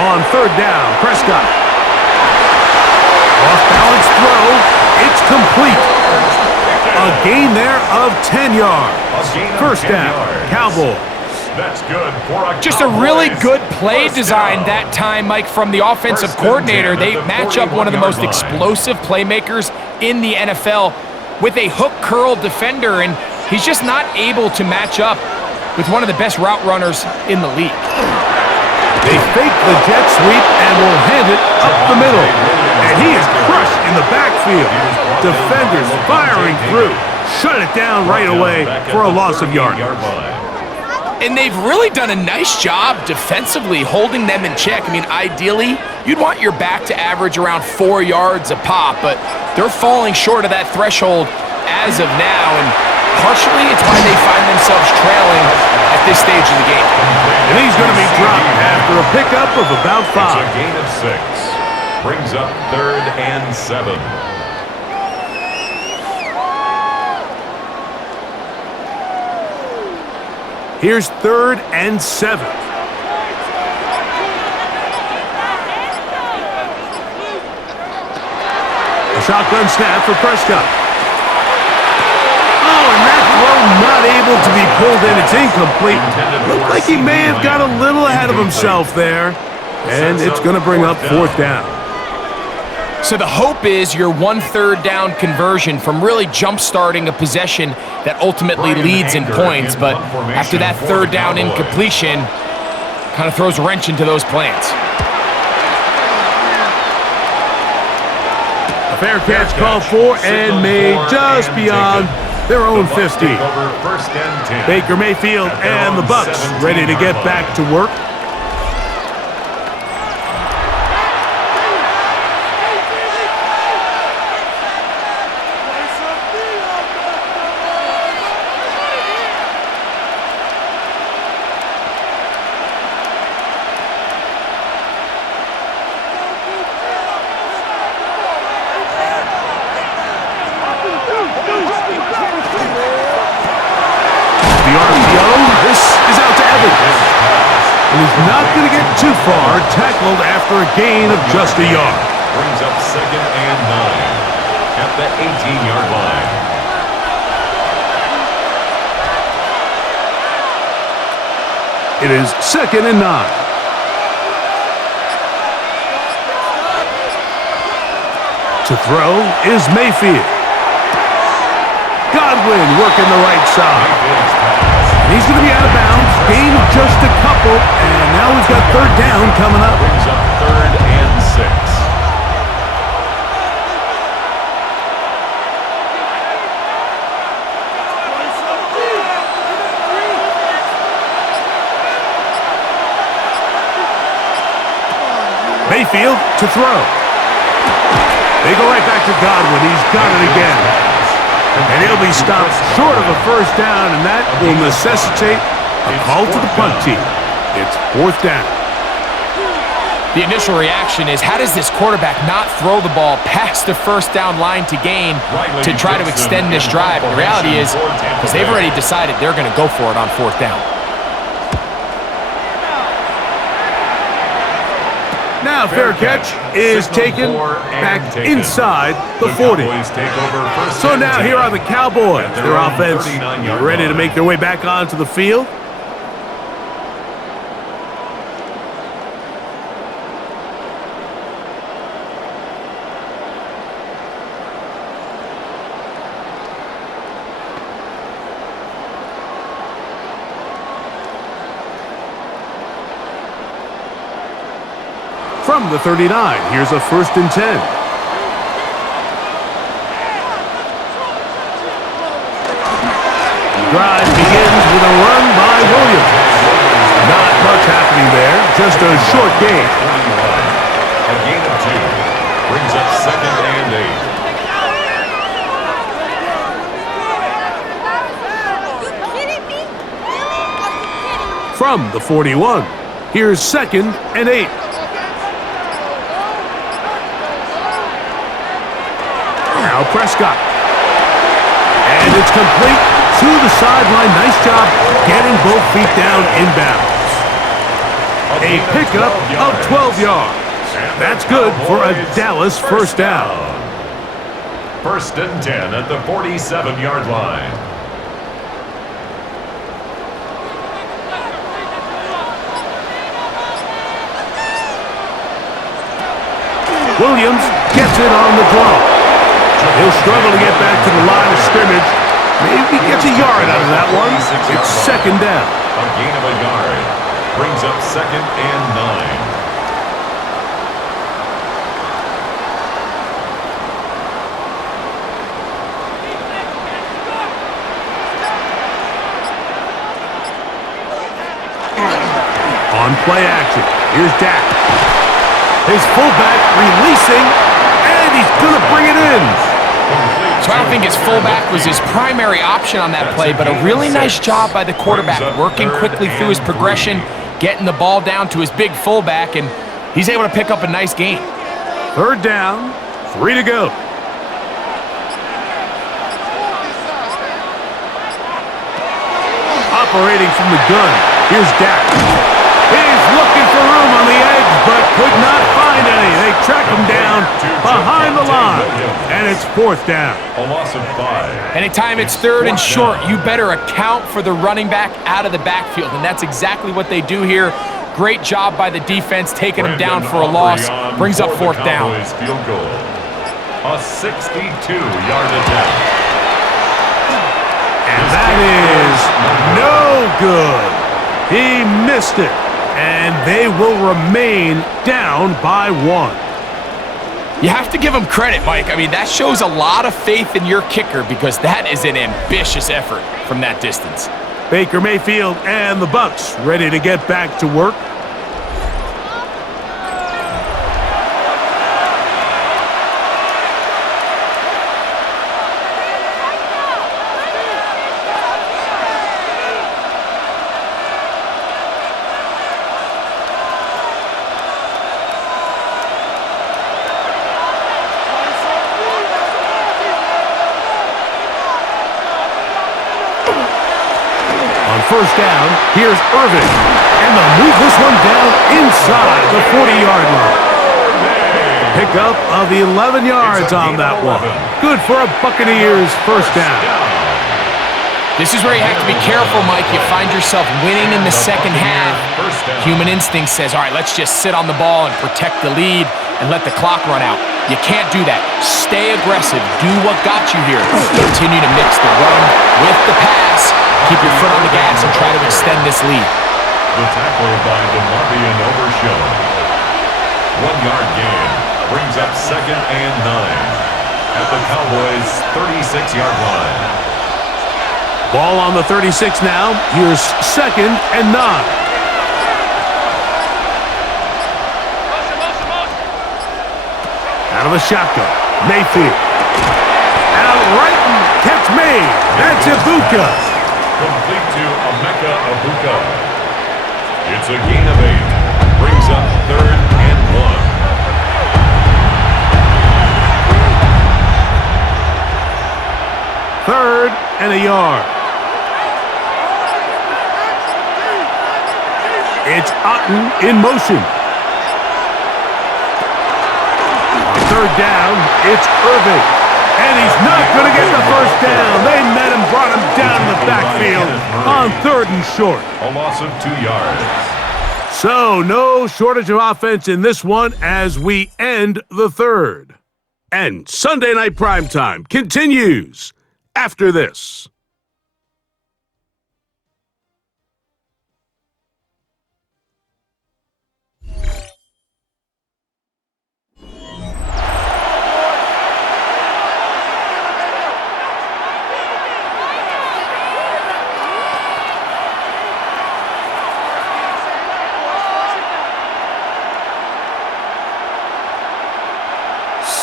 On 3rd down, Prescott. Off-balance throw. It's complete. A gain there of 10 yards. First down, Cowboys. That's good for a Just a really good play design that time, Mike, from the offensive coordinator. They match up one of the most explosive playmakers in the NFL with a hook curl defender, and he's just not able to match up with one of the best route runners in the league. They fake the jet sweep and will hand it up the middle. And he is crushed in the backfield. Defenders firing through. Shut it down right away for a loss of yardage. And they've really done a nice job defensively holding them in check. I mean, ideally, you'd want your back to average around 4 yards a pop, but they're falling short of that threshold as of now, and partially it's why they find themselves trailing at this stage of the game. And he's going to be dropped after a pickup of about 5. It's a gain of 6. Brings up 3rd and 7. Here's 3rd and 7. A shotgun snap for Prescott. Oh, and that throw not able to be pulled in. It's incomplete. Looked like he may have got a little ahead of himself there. And it's going to bring up 4th down. So the hope is your 1/3 down conversion from really jump-starting a possession that ultimately leads in points, but after that 3rd down incompletion, kind of throws a wrench into those plans. A fair catch called for and made just beyond their own 50. Baker Mayfield and the Bucs ready to get back to work. And he's not going to get too far, tackled after a gain of just a yard. Brings up 2nd and 9 at the 18-yard line. It is 2nd and 9. To throw is Mayfield. Godwin working the right side. And he's going to be out of bounds. Gain of just a couple, and now he's got 3rd down coming up. Brings up 3rd and 6. Mayfield to throw. They go right back to Godwin. He's got it again. And he'll be stopped short of a 1st down, and that will necessitate a call to the punt team. It's 4th down. The initial reaction is, how does this quarterback not throw the ball past the 1st down line to gain to try to extend this drive? The reality is, because they've already decided they're going to go for it on 4th down. Now fair catch is taken back inside the 40. So now here are the Cowboys. Their offense ready to make their way back onto the field. From the 39, here's a 1st and 10. The drive begins with a run by Williams. Not much happening there, just a short gain. A gain of 2 brings up 2nd and 8. From the 41, here's 2nd and 8. Now Prescott. And it's complete to the sideline. Nice job getting both feet down inbounds. A pickup of 12 yards. That's good for a Dallas 1st down. First and 10 at the 47-yard line. Williams gets it on the draw. He'll struggle to get back to the line of scrimmage. Maybe gets a yard out of that one. It's second down. A gain of a yard. Brings up second and 9. On play action, here's Dak. His fullback releasing, and he's going to bring it in. So I don't think his fullback was his primary option on that play, but a really nice job by the quarterback, working quickly through his progression, getting the ball down to his big fullback, and he's able to pick up a nice gain. Third down, 3 to go. Operating from the gun, here's Dak. He's looking for room on the edge, but could not find any. They track him down behind the line, and it's fourth down. A loss of 5. Anytime it's third and short, you better account for the running back out of the backfield, and that's exactly what they do here. Great job by the defense, taking him down for a loss. Brings up fourth down. Field goal. A 62-yard attempt. And that is no good. He missed it, and they will remain down by 1. You have to give him credit, Mike. I mean, that shows a lot of faith in your kicker because that is an ambitious effort from that distance. Baker Mayfield and the Bucs ready to get back to work. First down, here's Irvin, and they'll move this one down inside the 40-yard line. Pickup of 11 yards on that one. Good for a Buccaneers first down. This is where you have to be careful, Mike. You find yourself winning in the second half. Human instinct says, all right, let's just sit on the ball and protect the lead and let the clock run out. You can't do that. Stay aggressive. Do what got you here. Continue to mix the run with the pass. Keep your foot on the gas and try to extend this lead. The tackle by DeMarvion overshown. 1-yard gain brings up second and 9 at the Cowboys' 36-yard line. Ball on the 36 now. Here's second and 9. Out of the shotgun, Mayfield. Out right and catch made. That's BUCS. Complete to Emeka Egbuka. It's a gain of 8. Brings up third and 1. Third and a yard. It's Otten in motion. On third down, it's Irvin. And he's not going to get the first down. They met him, brought him down in the backfield on third and short. A loss of 2 yards. So no shortage of offense in this one as we end the third. And Sunday Night Primetime continues after this.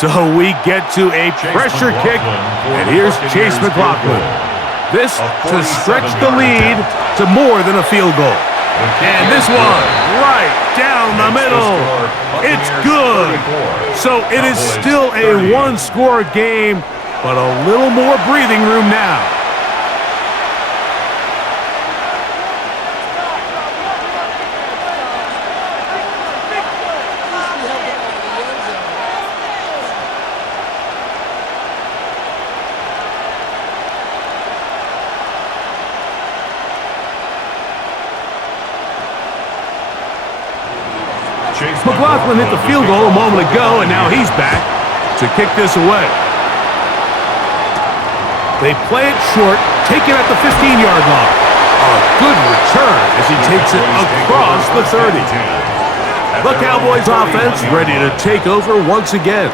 So we get to a pressure kick, and here's Chase McLaughlin. This to stretch the lead to more than a field goal. And this one, right down the middle. It's good. So it is still a one-score game, but a little more breathing room now. McLaughlin hit the field goal a moment ago, and now he's back to kick this away. They play it short, take it at the 15-yard line. A good return as he takes it across the 30. The Cowboys offense ready to take over once again.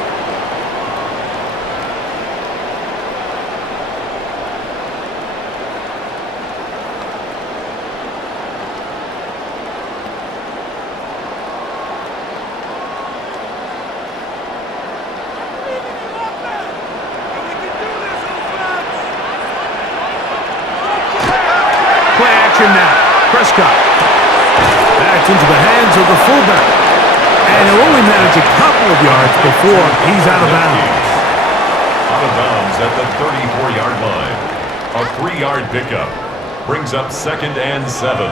Play action now. Prescott. Back into the hands of the fullback. And he'll only manage a couple of yards before he's out of bounds. Out of bounds at the 34-yard line. A 3-yard pickup brings up 2nd and 7.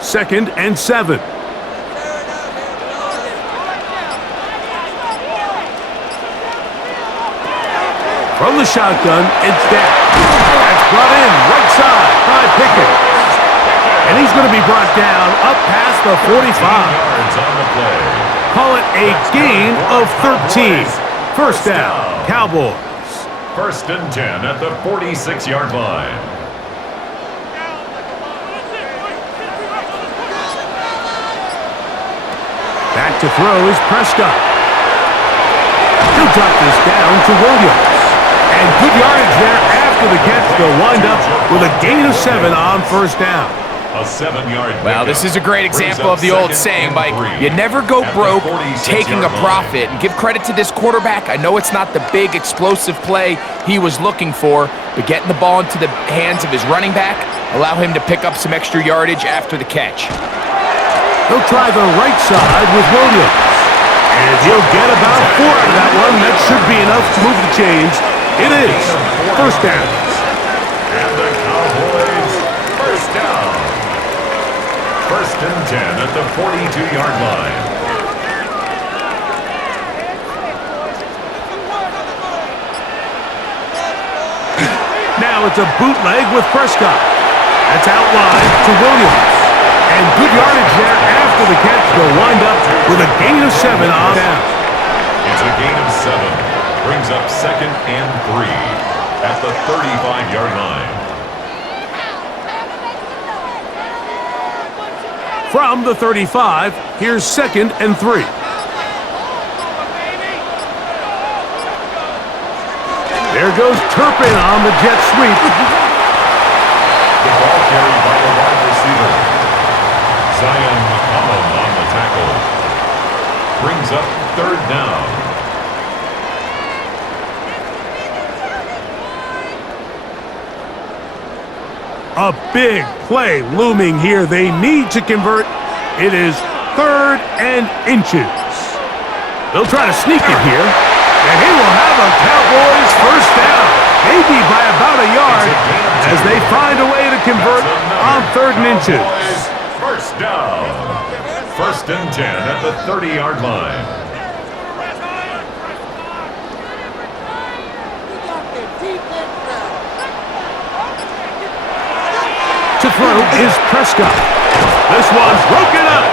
2nd and 7. From the shotgun, it's down. That's brought in right side by Pickett. And he's going to be brought down up past the 45. Yards on the play. Call it a gain of 13. First down, Cowboys. 1st and 10 at the 46-yard line. Back to throw is Prescott. He'll drop this down to Williams. And good yardage there after the catch. They'll wind up with a gain of 7 on first down. A 7-yard pickup. Well, this is a great example of the old saying, Mike. You never go broke taking a profit. And give credit to this quarterback. I know it's not the big, explosive play he was looking for, but getting the ball into the hands of his running back, allow him to pick up some extra yardage after the catch. He'll try the right side with Williams. And he'll get about 4 out of that one. That should be enough to move the chains. It is. First down. And the Cowboys first down. 1st and 10 at the 42-yard line. Now it's a bootleg with Prescott. That's out wide to Williams. And good yardage there after the catch. They'll wind up with a gain of 7 on down. It's a gain of 7. Brings up 2nd and 3 at the 35-yard line. From the 35, here's 2nd and 3. There goes Turpin on the jet sweep. The ball carried by the wide receiver. Zion McCollum on the tackle. Brings up 3rd down. A big play looming here. They need to convert. It is 3rd and inches. They'll try to sneak it here. And he will have a Cowboys first down. Maybe by about a yard as they find a way to convert on 3rd and inches. First down. 1st and 10 at the 30-yard line. To throw is Prescott. This one's broken up.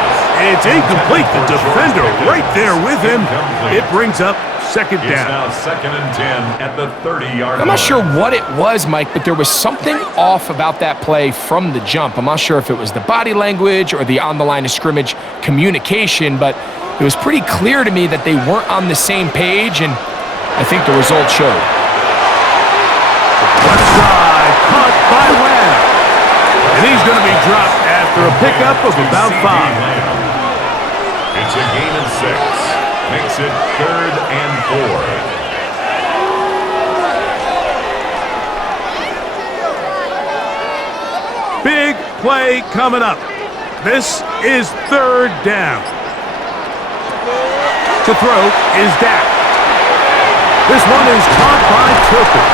It's incomplete. The defender right there with him. It brings up 2nd It's down. now 2nd and 10 at the 30-yard line. I'm not sure what it was, Mike, but there was something off about that play from the jump. I'm not sure if it was the body language or the on-the-line of scrimmage communication, but it was pretty clear to me that they weren't on the same page, and I think the result showed. Left side, caught by Webb. And he's going to be dropped after a pickup of about 5. It's a gain of 6. Makes it 3rd and 4. Big play coming up. This is 3rd down. To throw is Dak. This one is caught by Turpin.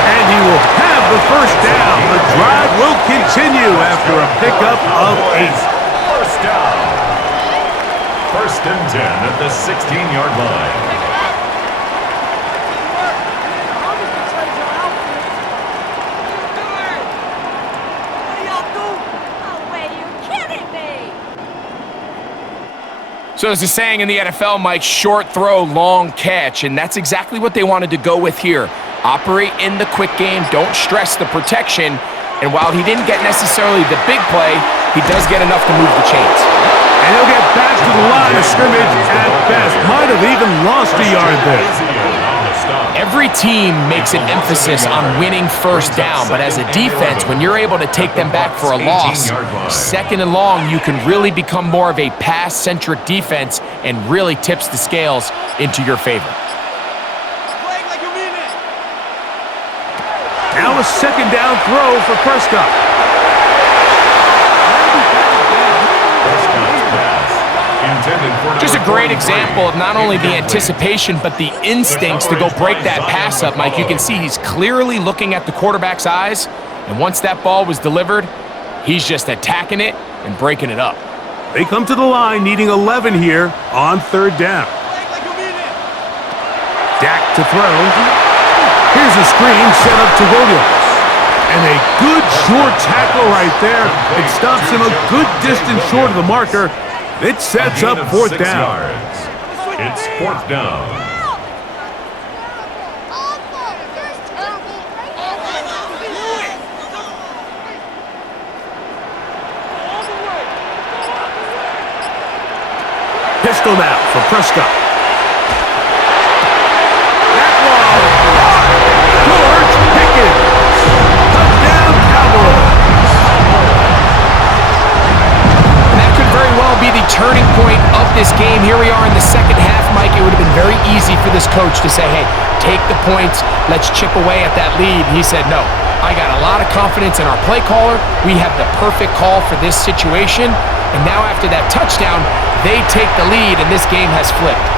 And he will have the first down. The drive will continue after a pickup of 8. First down. 1st and 10 at the 16-yard line. So there's a saying in the NFL, Mike, short throw, long catch, and that's exactly what they wanted to go with here. Operate in the quick game, don't stress the protection, and while he didn't get necessarily the big play, he does get enough to move the chains. And he'll get back to the line of scrimmage at best. Might have even lost a yard there. Every team makes an emphasis on winning first down, but as a defense, when you're able to take them back for a loss, second and long, you can really become more of a pass-centric defense and really tips the scales into your favor. Now a second down throw for Prescott. Just a great example of not only the anticipation, but the instincts to go break that pass up, Mike. You can see he's clearly looking at the quarterback's eyes, and once that ball was delivered, he's just attacking it and breaking it up. They come to the line needing 11 here on third down. Dak to throw. Here's a screen set up to Williams. And a good short tackle right there. It stops him a good distance short of the marker. It sets up fourth down. It's fourth down. Pistol now for Prescott. That one. George Pickens. Touchdown Cowboys. That could very well be the turning point of this game. Here we are in the second half, Mike. It would have been very easy for this coach to say, hey, take the points, let's chip away at that lead. He said, no, I got a lot of confidence in our play caller. We have the perfect call for this situation. And now after that touchdown, they take the lead, and this game has flipped.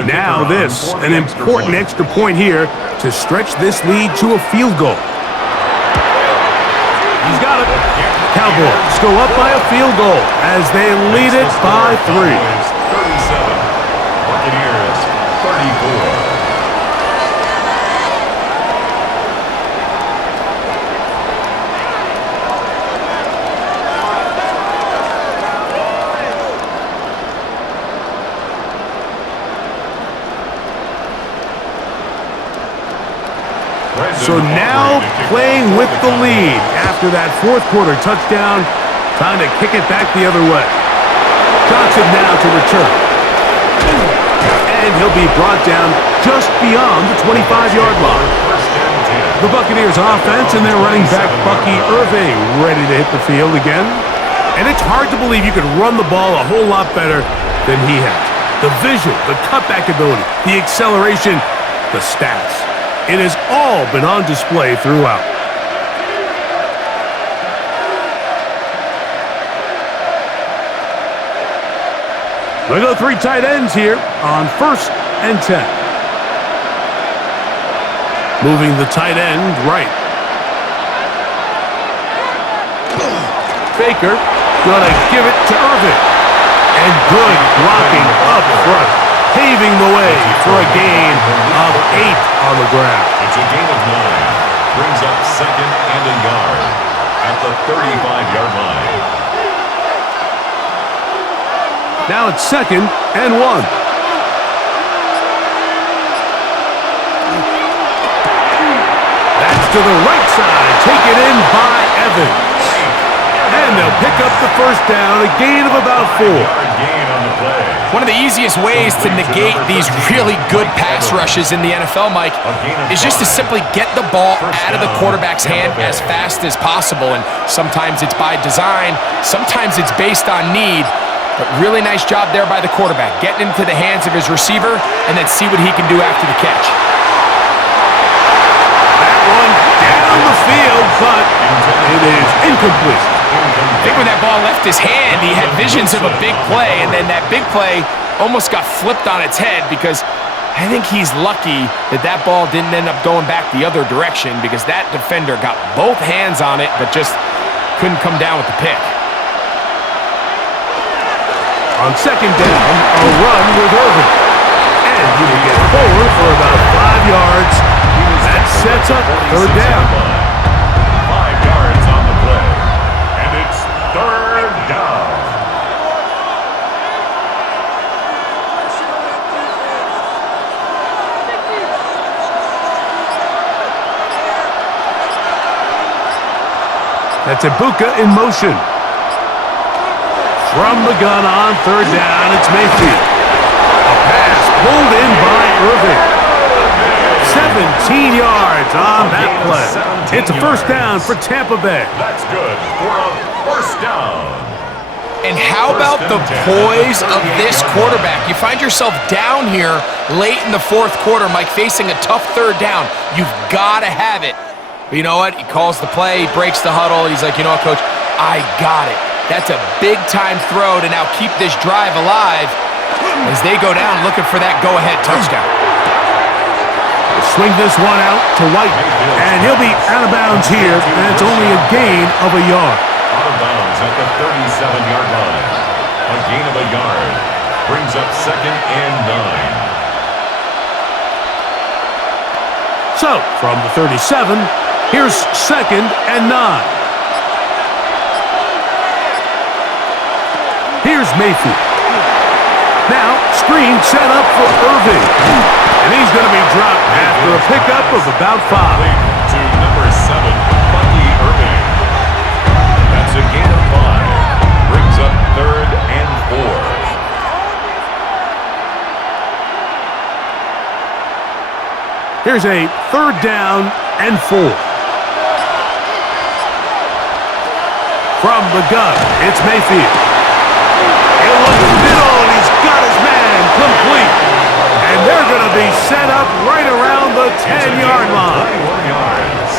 Now this, an important extra point here to stretch this lead to a field goal. He's got it. Cowboys go up by a field goal as they lead it by 3. 37. Buccaneers 34. So now playing with the lead after that fourth quarter touchdown. Time to kick it back the other way. Johnson now to return. And he'll be brought down just beyond the 25-yard line. The Buccaneers offense and their running back Bucky Irving ready to hit the field again. And it's hard to believe you could run the ball a whole lot better than he has. The vision, the cutback ability, the acceleration, the stats. It has all been on display throughout. They go 3 tight ends here on 1st and 10. Moving the tight end right. Baker gonna give it to Irving. And good blocking up front, paving the way for a gain of 8 on the ground. It's a gain of 9. Brings up second and a yard at the 35-yard line. Now it's 2nd and 1. That's to the right side. Taken in by Evans. And they'll pick up the first down, a gain of about 4. One of the easiest ways to negate these really good pass rushes in the NFL, Mike, is just to simply get the ball out of the quarterback's hand as fast as possible. And sometimes it's by design, sometimes it's based on need. But really nice job there by the quarterback, getting into the hands of his receiver and then see what he can do after the catch. That one down the field, but it is incomplete. I think when that ball left his hand, he had visions of a big play, and then that big play almost got flipped on its head because I think he's lucky that that ball didn't end up going back the other direction because that defender got both hands on it but just couldn't come down with the pick. On 2nd down, a run with Irving. And he will get forward for about 5 yards. That sets up third down. 5 yards on the play. And it's third down. That's a BUCS in motion. From the gun on third down, it's Mayfield. A pass pulled in by Irving. 17 yards on that play. It's a first down for Tampa Bay. That's good for a first down. And how about the poise of this quarterback? You find yourself down here late in the fourth quarter, Mike, facing a tough third down. You've got to have it. But you know what? He calls the play, he breaks the huddle. He's like, you know what, Coach? I got it. That's a big-time throw to now keep this drive alive as they go down looking for that go-ahead touchdown. They'll swing this one out to White, and he'll be out of bounds here, and it's only a gain of a yard. Out of bounds at the 37-yard line. A gain of a yard brings up 2nd and 9. So, from the 37, here's 2nd and 9. Here's Mayfield. Now, screen set up for Irving. And he's going to be dropped after a pickup of about 5. To number 7, Bucky Irving. That's a gain of 5. Brings up 3rd and 4. Here's a 3rd down and 4. From the gun, it's Mayfield. He'll look in the middle, and he's got his man complete. And they're going to be set up right around the 10-yard line. 21 yards.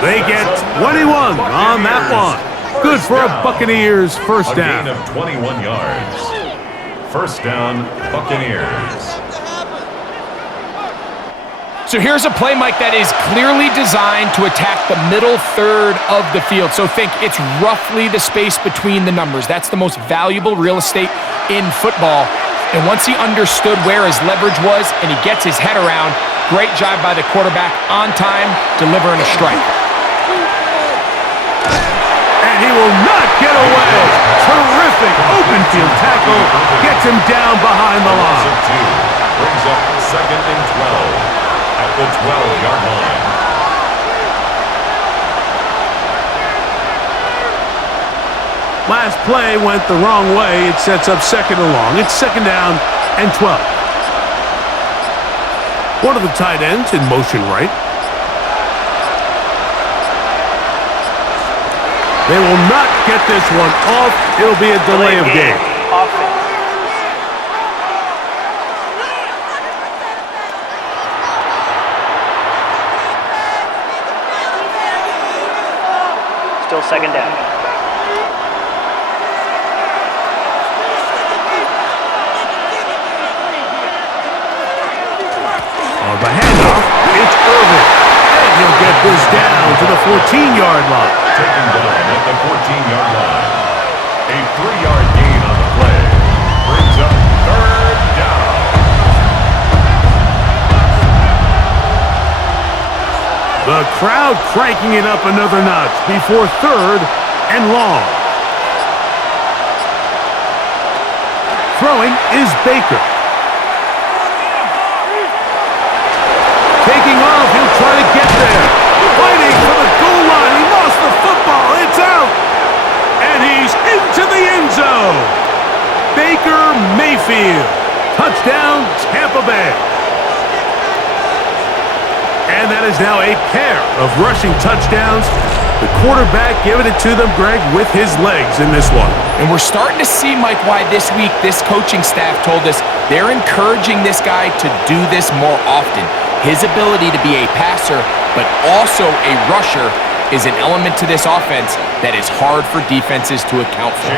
They get 21 on that one. Good for a Buccaneers first down. A gain of 21 yards. First down, Buccaneers. So here's a play, Mike, that is clearly designed to attack the middle third of the field. So think it's roughly the space between the numbers. That's the most valuable real estate in football. And once he understood where his leverage was and he gets his head around, great job by the quarterback on time, delivering a strike. And he will not get away. Terrific open field tackle. Gets him down behind the line. Brings up 2nd and 12. At the 12-yard line. Last play went the wrong way. It sets up 2nd and long. It's 2nd down and 12. One of the tight ends in motion right. They will not get this one off. It'll be a delay of game. Offense. Still 2nd down. On the handoff, it's Irving. And he'll get this down to the 14-yard line. Taken down at the 14-yard line. A 3-yard gain on the play. Brings up 3rd down. The crowd cranking it up another notch before 3rd and long. Throwing is Baker. Taking off, he'll try to get there. Fighting for the goal line. He lost the football. It's out. And he's into the end zone. Baker Mayfield. Touchdown, Tampa Bay. And that is now a pair of rushing touchdowns. The quarterback giving it to them, Greg, with his legs in this one. And we're starting to see, Mike, why this week this coaching staff told us they're encouraging this guy to do this more often. His ability to be a passer, but also a rusher, is an element to this offense that is hard for defenses to account for.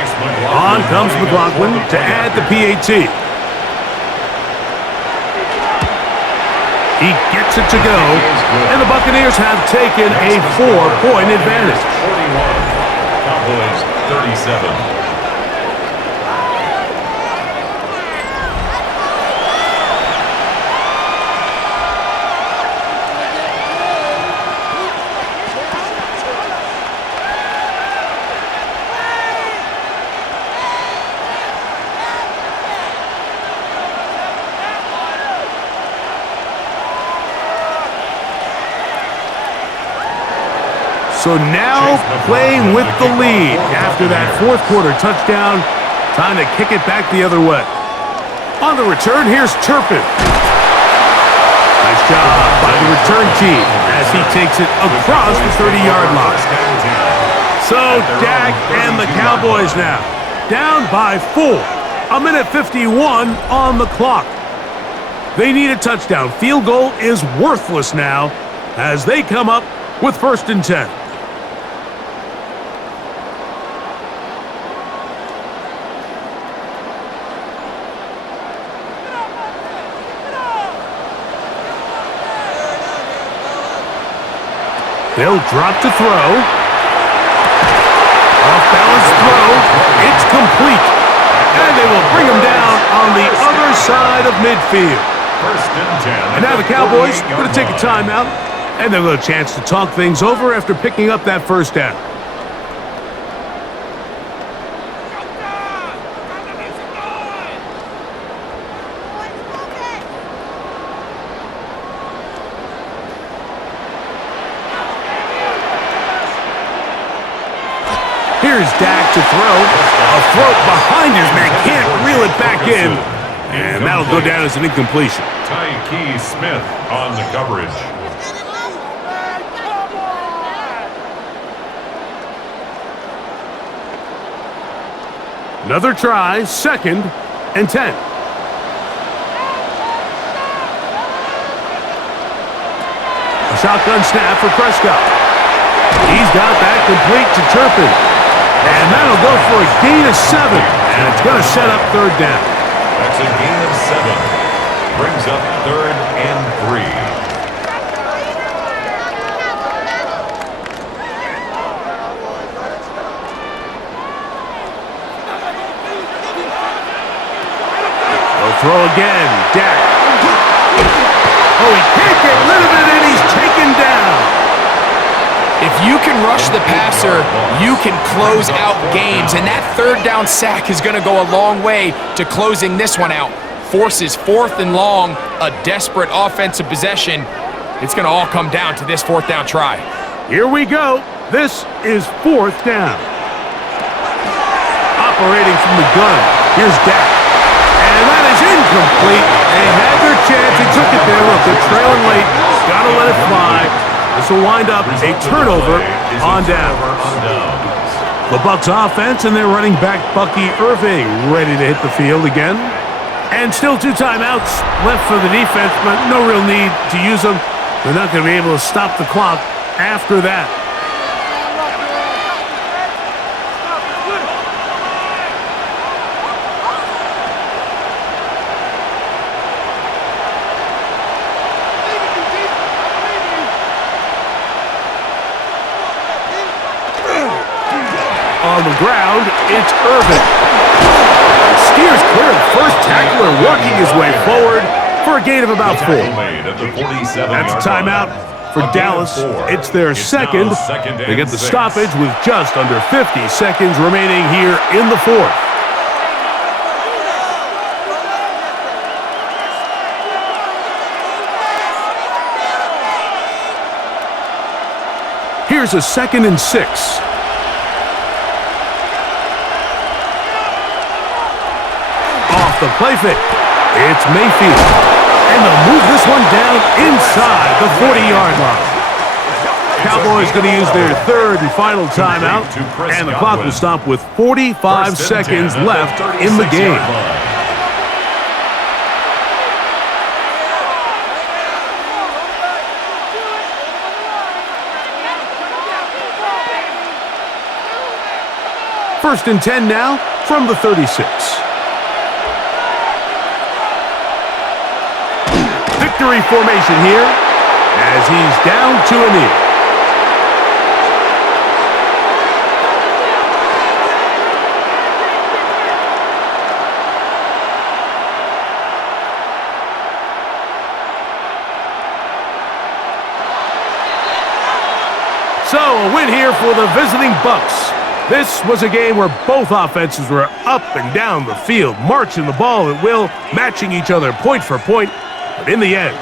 On comes McLaughlin to add the PAT. He gets it to go, and the Buccaneers have taken a 4-point advantage. 41, Cowboys 37. So now playing with the lead after that fourth quarter touchdown. Time to kick it back the other way. On the return, here's Turpin. Nice job by the return team as he takes it across the 30-yard line. So Dak and the Cowboys now down by 4. 1:51 on the clock. They need a touchdown. Field goal is worthless now as they come up with 1st and 10. They'll drop to throw. Off-balance throw. It's complete. And they will bring him down on the other side of midfield. 1st and 10. And now the Cowboys are going to take a timeout, and they'll have a chance to talk things over after picking up that first down. Here's Dak to throw. A throw behind his man. Can't reel it back in. And that'll go down as an incompletion. Tyke Smith on the coverage. Another try, 2nd and 10. A shotgun snap for Prescott. He's got that complete to Turpin. And that'll go for a gain of 7. And it's going to set up 3rd down. That's a gain of 7. Brings up 3rd and 3. They'll throw again. Dak. Oh, he can't get rid of it, and he's taken down. If you can rush the passer, you can close out games, and that 3rd down sack is going to go a long way to closing this one out. Forces 4th and long, a desperate offensive possession. It's going to all come down to this 4th down try. Here we go. This is 4th down. Operating from the gun, here's Dak. And that is incomplete. They had their chance. They took it there. Look, they're trailing late. Got to let it fly. This will wind up a turnover on down. The Bucs offense and their running back Bucky Irving ready to hit the field again. And still 2 timeouts left for the defense, but no real need to use them. They're not going to be able to stop the clock after that. On the ground, it's Irvin. Steers clear of the first tackler, working his way forward for a gain of about 4. That's a timeout for Dallas. It's their 2nd. They get the stoppage with just under 50 seconds remaining here in the 4th. Here's a 2nd and 6. Off the play fake. It's Mayfield. And they'll move this one down inside the 40-yard line. Cowboys going to use their 3rd and final timeout. And the clock will stop with 45 seconds left in the game. First and 10 now from the 36. Victory formation here as he's down to a knee. So a win here for the visiting Bucs. This was a game where both offenses were up and down the field, marching the ball at will, matching each other point for point. But in the end,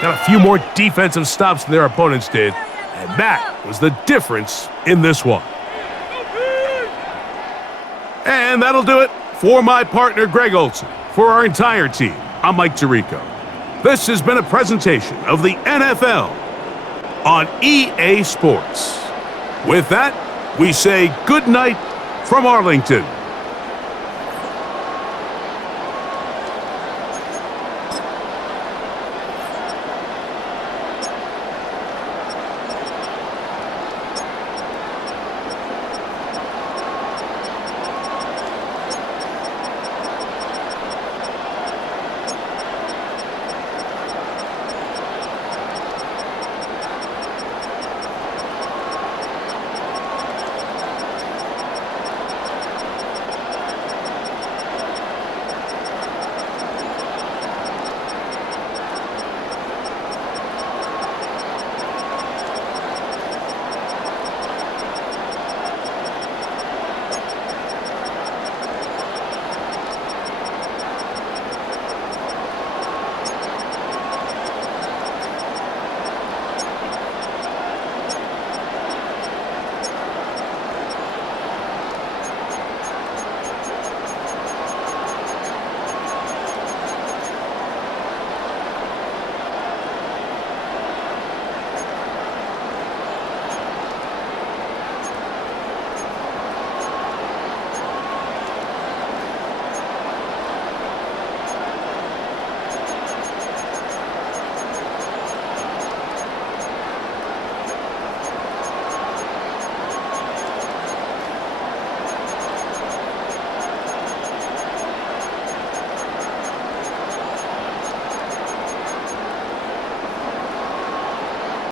got a few more defensive stops than their opponents did, and That was the difference in this one. And that'll do it for my partner, Greg Olson. For our entire team, I'm Mike Tirico. This has been a presentation of the NFL on EA Sports. With that, we say good night from Arlington.